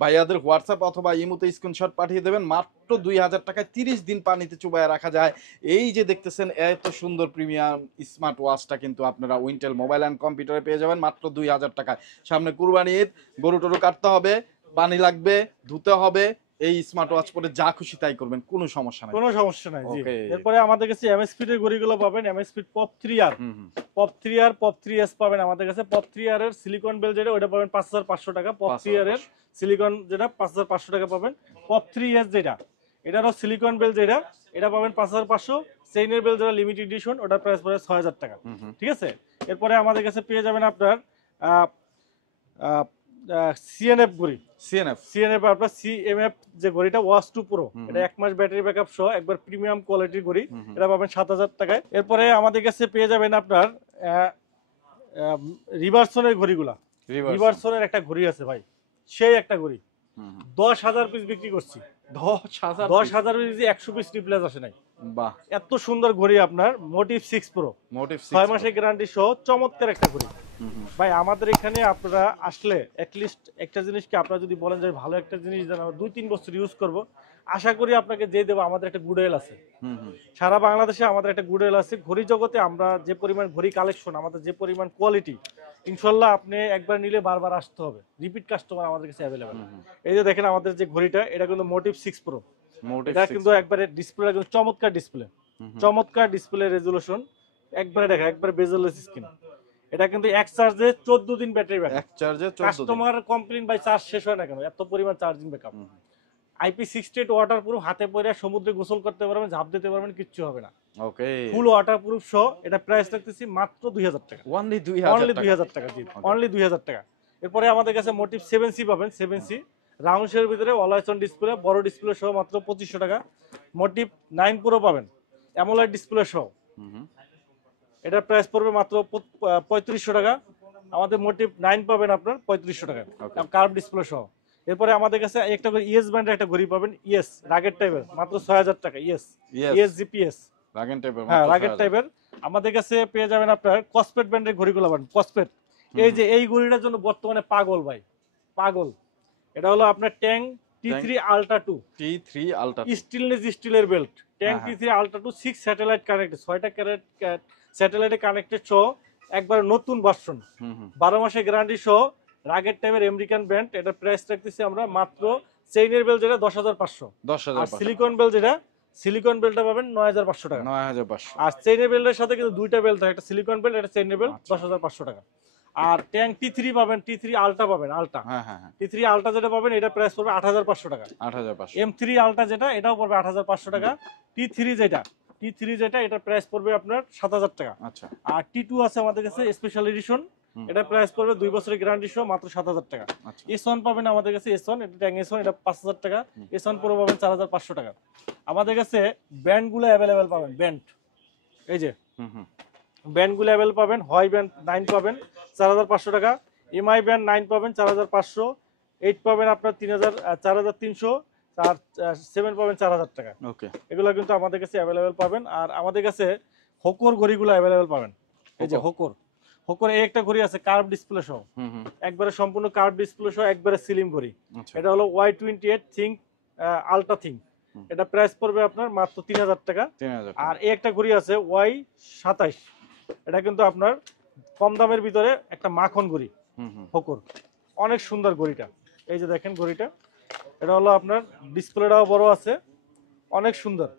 ভাইয়াদের হোয়াটসঅ্যাপ অথবা ইমোতে স্ক্রিনশট পাঠিয়ে দেবেন। মাত্র 2000 টাকায় 30 দিন পানিতে চুবায় রাখা যায়। এই যে দেখতেছেন এত সুন্দর প্রিমিয়াম স্মার্ট ওয়াচটা কিন্তু আপনারা উইন্টেল মোবাইল অ্যান্ড কম্পিউটারে পেয়ে যাবেন মাত্র 2000 টাকায়। সামনে কুরবানি ঈদ, গরু টরু কাটতে হবে, পানি লাগবে, ধুতে হবে, এই স্মার্ট ওয়াচ পরে যা খুশি তাই করবেন, কোনো সমস্যা নাই। জি, এরপরে আমাদের কাছে এমএস স্পিড এর ঘড়িগুলো পাবেন। MS speed pop 3R, pop 3S পাবেন আমাদের কাছে। পপ 3R এর সিলিকন বেল যেটা, ওটা পাবেন 5500 টাকা। পপ 3R এর সিলিকন যেটা 5500 টাকা পাবেন। পপ 3S যেটা, এটারও সিলিকন বেল যেটা, এটা পাবেন 5500। চেইনের বেল যেটা লিমিটেড এডিশন, ওটার প্রাইস পড়ে 6000 টাকা। ঠিক আছে। এরপরে আমাদের কাছে পেয়ে যাবেন আপনার সিএনএফ ঘড়ি, সিএনএফ আপনার সিএমএফ যে ঘড়িটা ওয়াচ 2 প্রো, এটা 1 মাস ব্যাটারি ব্যাকআপ সহ একবার প্রিমিয়াম কোয়ালিটির ঘড়ি, এটা পাবেন 7000 টাকায়। এরপরে আমাদের কাছে পেয়ে যাবেন আপনার রিভারসনের ঘড়িগুলা। রিভারসনের একটা ঘড়ি আছে ভাই, সেই একটা ঘড়ি 10,000 পিস বিক্রি করছি। 10,000 পিস, 100 পিস রিপ্লেস আসে নাই। বাহ, এত সুন্দর ঘড়ি আপনার মোটিভ 6 প্রো, 6 মাসের গ্যারান্টি সহ চমৎকার একটা ঘড়ি ভাই। আমাদের এখানে আপনারা আসলে অ্যাটলিস্ট একটা জিনিস কি আপনারা যদি বলেন যে ভালো একটা জিনিস দেন, আমরা 2-3 বছর ইউজ করব, আশা করি আপনাকে যে দেবো আমাদের একটা গুডউইল আছে। সারা বাংলাদেশে আমাদের একটা গুডউইল আছে। ঘড়ি জগতে আমরা যে পরিমাণ ঘড়ি কালেকশন, আমাদের যে পরিমাণ কোয়ালিটি, ইনশাল্লাহ আপনি একবার নিলে বারবার আসতে হবে, রিপিট কাস্টমার আমাদের কাছে অ্যাভেলেবেল। এই যে দেখেন আমাদের যে ঘড়িটা, এটা কিন্তু মোটিভ 6 প্রো, এটা কিন্তু একবারে ডিসপ্লে কিন্তু চমৎকার ডিসপ্লে রেজুলেশন, একবারে দেখা, একবারে বেজেললেস স্ক্রিন। এটা কিন্তু এক চার্জে 14 দিন ব্যাটারি ব্যাকআপ। কাস্টমার কমপ্লেইন ভাই চার্জ শেষ হয় না কেন, এত পরিমাণ চার্জিং ব্যাকআপ। IP68 ওয়াটারপ্রুফ, হাতে পরে সমুদ্রে গোসল করতে পারবেন, ঝাঁপ দিতে পারবেন, কিচ্ছু হবে না। ওকে, ফুল ওয়াটারপ্রুফ সহ এটা প্রাইস রাখতেছি মাত্র 2000 টাকা। অনলি 2000 টাকা। জি, অনলি 2000 টাকা। এরপরে আমাদের কাছে মোটিভ 7C পাবেন। 7C রাউন্ড শেপের ভিতরে অলওয়েজ অন ডিসপ্লে, বড় ডিসপ্লে সহ মাত্র 2500 টাকা। মোটিভ 9 প্রো পাবেন অ্যামোলেড ডিসপ্লে সহ, এটার প্রাইস পড়বে মাত্র 3500 টাকা। আমাদের মোটিভ 9 পাবেন আপনার 3500 টাকায়, Okay. কার্ভ ডিসপ্লে সহ। এরপরে আমাদের কাছে একটা করে ইএস ব্র্যান্ডের একটা ঘড়ি পাবেন, ইএস রাগের টাইপের, মাত্র 6000 টাকা। Yes Yes. ইএস জিপিএস, রাগেন টাইপের, হ্যাঁ রাগের টাইপের। আমাদের কাছে পেয়ে যাবেন আপনার কসপেট ব্র্যান্ডের ঘড়িগুলো পাবেন। কসপেট, এই যে এই ঘড়িটার জন্য বর্তমানে পাগল ভাই, পাগল। এটা হলো আপনার ট্যাং T3 ultra 2 T3 ultra, stillness স্টিলের বেল্ট। ট্যাং হ্যাঁ, T3 আলট্রা 2 6 স্যাটেলাইট কানেক্টেড, 6টা স্যাটেলাইটে কানেক্টেড সহ একবার নতুন ভার্সন, 12 মাসের গ্যারান্টি সহ রাগের টাইপের আমেরিকান ব্র্যান্ড। এটা প্রাইস রাখতেছি আমরা মাত্র, চেইনের বেল যেটা 10500, 10,000 আর সিলিকন বেল যেটা, সিলিকন বেলটা পাবেন 9500 টাকা। 9,500। আর চেইনের বেল্টের সাথে কিন্তু দুইটা বেল্ট থাকে, একটা সিলিকন বেল্ট, একটা চেইনের বেল্ট, 10500 টাকা। আর ট্যাং T3 পাবেন, T3 আলট্রা পাবেন, আলট্রা হ্যাঁ হ্যাঁ হ্যাঁ, T3 আলট্রা যেটা পাবেন এটা প্রাইস পড়বে 8500 টাকা। 8,500। M3 আলট্রা যেটা এটাও পড়বে 8500 টাকা। T3 যেটা এটা প্রাইস পড়বে আপনার 7000 টাকা। আচ্ছা, আর T2 আছে আমাদের কাছে স্পেশাল এডিশন, এটা প্রাইস পড়বে 2 বছরের গ্যারান্টি সহ মাত্র 7000 টাকা। আচ্ছা। S1 পাবেন আমাদের কাছে, S1 এটা ট্যাং S1, এটা 5000 টাকা। S1 Pro পাবেন 4500 টাকা। আমাদের কাছে ব্যান্ডগুলো অ্যাভেলেবেল পাবেন, ব্যান্ড এই যে ব্যান্ডগুলো অ্যাভেলেবেল পাবেন। হয় ব্যান্ড 9 পাবেন 4500 টাকা, এমআই ব্যান্ড 9 পাবেন 4500, 8 পাবেন আপনার 4300, আর 7 পাবেন 4000 টাকা। ওকে, এগুলো কিন্তু আমাদের কাছে অ্যাভেলেবেল পাবেন। আর আমাদের কাছে হোকোর ঘড়িগুলো অ্যাভেলেবেল পাবেন। এই যে হোকোর এই একটা ঘড়ি আছে কার্ভ ডিসপ্লে সহ, একবারে সম্পূর্ণ কার্ভ ডিসপ্লে সহ, একবারে স্লিম ঘড়ি। আচ্ছা, এটা হলো Y28 থিঙ্ক আলট্রা থিঙ্ক, এটা প্রাইস পড়বে আপনার মাত্র 3000 টাকা। 3,000। আর এই একটা ঘড়ি আছে Y27, এটা কিন্তু আপনার কম দামের ভিতরে একটা মাখন ঘড়ি, হোকোর, অনেক সুন্দর ঘড়িটা। এই যে দেখেন ঘড়িটা, এটা হলো আপনার ডিসপ্লেটাও বড় আছে, অনেক সুন্দর।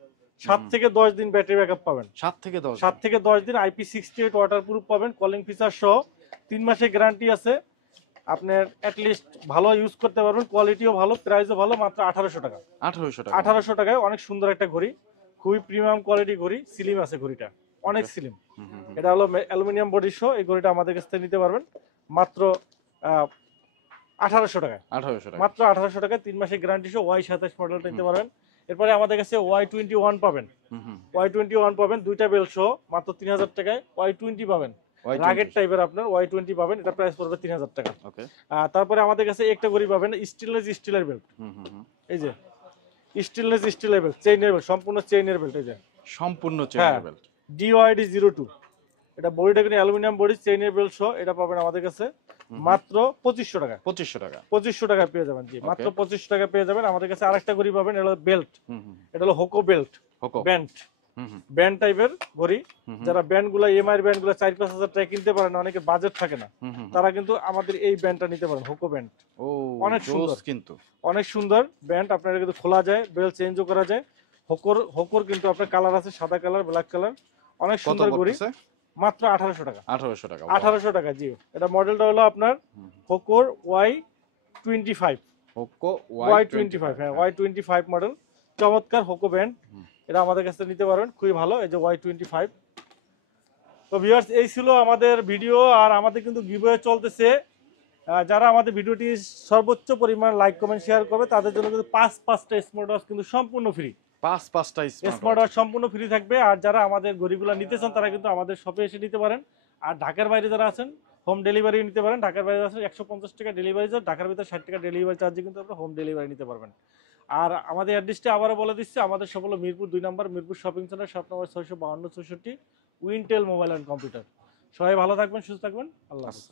7 থেকে 10 দিন ব্যাটারি ব্যাকআপ পাবেন, 7 থেকে 10। 7 থেকে 10 দিন। IP68 ওয়াটারপ্রুফ পাবেন, কলিং ফিচার সহ, 3 মাসের গ্যারান্টি আছে। আপনার অ্যাটলিস্ট ভালো ইউজ করতে পারবেন, কোয়ালিটিও ভালো, প্রাইসও ভালো, মাত্র 1800 টাকা। 1800 টাকা। 1800 টাকায় অনেক সুন্দর একটা ঘড়ি, খুবই প্রিমিয়াম কোয়ালিটি ঘড়ি, স্লিম আছে ঘড়িটা, অনেক স্লিম। এটা হলো অ্যালুমিনিয়াম বডি সহ, এই ঘড়িটা আমাদের কাছ থেকে নিতে পারবেন মাত্র 1800 টাকায়। 1800 টাকা। মাত্র 1800 টাকায় 3 মাসের গ্যারান্টি সহ Y27 মডেলটা নিতে পারবেন। এরপরে আমাদের কাছে Y21 পাবেন, Y21 পাবেন দুইটা বেল সহ মাত্র 3000 টাকায়। Y20 পাবেন, রাগের টাইপের আপনার Y20 পাবেন, এটা প্রাইস পড়বে 3000 টাকা। ওকে, তারপরে আমাদের কাছে একটা ঘড়ি পাবেন স্টেনলেস স্টিলের বেল্ট, এই যে স্টেনলেস স্টিলের বেল্ট, চেইনের বেল্ট, সম্পূর্ণ চেইনের বেল্ট, এই যে সম্পূর্ণ চেইনের বেল্ট। DYD02, এটা বডিটা কিন্তু অ্যালুমিনিয়াম বডি, চেইনের বেল্ট সহ, এটা পাবেন আমাদের কাছে মাত্র 2500 টাকা। 2500 টাকা। 2500 টাকা পেয়ে যাবেন, জি মাত্র 2500 টাকা পেয়ে যাবেন। আমাদের কাছে আরেকটা ঘড়ি পাবেন, এটা হলো বেল্ট, এটা হলো হোকো বেল্ট, হোকো ব্যান্ড টাইপের ঘড়ি। যারা ব্যান্ড গুলা এমআই ব্যান্ড গুলা 4-5 হাজার টাকা কিনতে পারে না, অনেকের বাজেট থাকে না, তারা কিন্তু আমাদের এই ব্যান্ডটা নিতে পারেন, হোকো ব্যান্ড। ও, অনেক সুন্দর, কিন্তু অনেক সুন্দর ব্যান্ড। আপনারা কিন্তু খোলা যায়, বেল চেঞ্জও করা যায়। হোকোর কিন্তু আপনার কালার আছে, সাদা কালার, ব্ল্যাক কালার, অনেক সুন্দর ঘড়ি, মাত্র 1800 টাকা। 1800 টাকা, 1800 টাকা, জি। এটা মডেলটা হলো আপনার হোকোর Y25, হোকো Y25, হ্যাঁ Y25 মডেল, চমৎকার হোকো ব্যান্ড। এটা আমাদের কাছে নিতে পারবেন, খুবই ভালো। এই যে Y25। তো ভিউয়ার্স, এই ছিল আমাদের ভিডিও। আর আমাদের কিন্তু গিভওয়ে চলতেছে, যারা আমাদের ভিডিওটি সর্বোচ্চ পরিমাণ লাইক কমেন্ট শেয়ার করবে তাদের জন্য কিন্তু 5টা স্মার্ট ওয়াচ কিন্তু সম্পূর্ণ ফ্রি। 5টা স্মার্ট ওয়াচ সম্পূর্ণ ফ্রি থাকবে। আর যারা আমাদের ঘড়িগুলো নিতে চান তারা কিন্তু আমাদের শপে এসে নিতে পারেন। আর ঢাকার বাইরে যারা আছেন হোম ডেলিভারি নিতে পারেন। ঢাকার বাইরে আছেন 150 টাকা ডেলিভারি চার্জ, ঢাকার ভিতরে 60 টাকা ডেলিভারি চার্জে কিন্তু আপনারা হোম ডেলিভারি নিতে পারবেন। আর আমাদের অ্যাড্রেসটি আবারও বলে দিচ্ছি, আমাদের সব হলো মিরপুর 2 নম্বর, মিরপুর শপিং সেন্টার, শপ নম্বর 652-64, উইনটেল মোবাইল অ্যান্ড কম্পিউটার। সবাই ভালো থাকবেন, সুস্থ থাকবেন, আল্লাহ হাফেজ।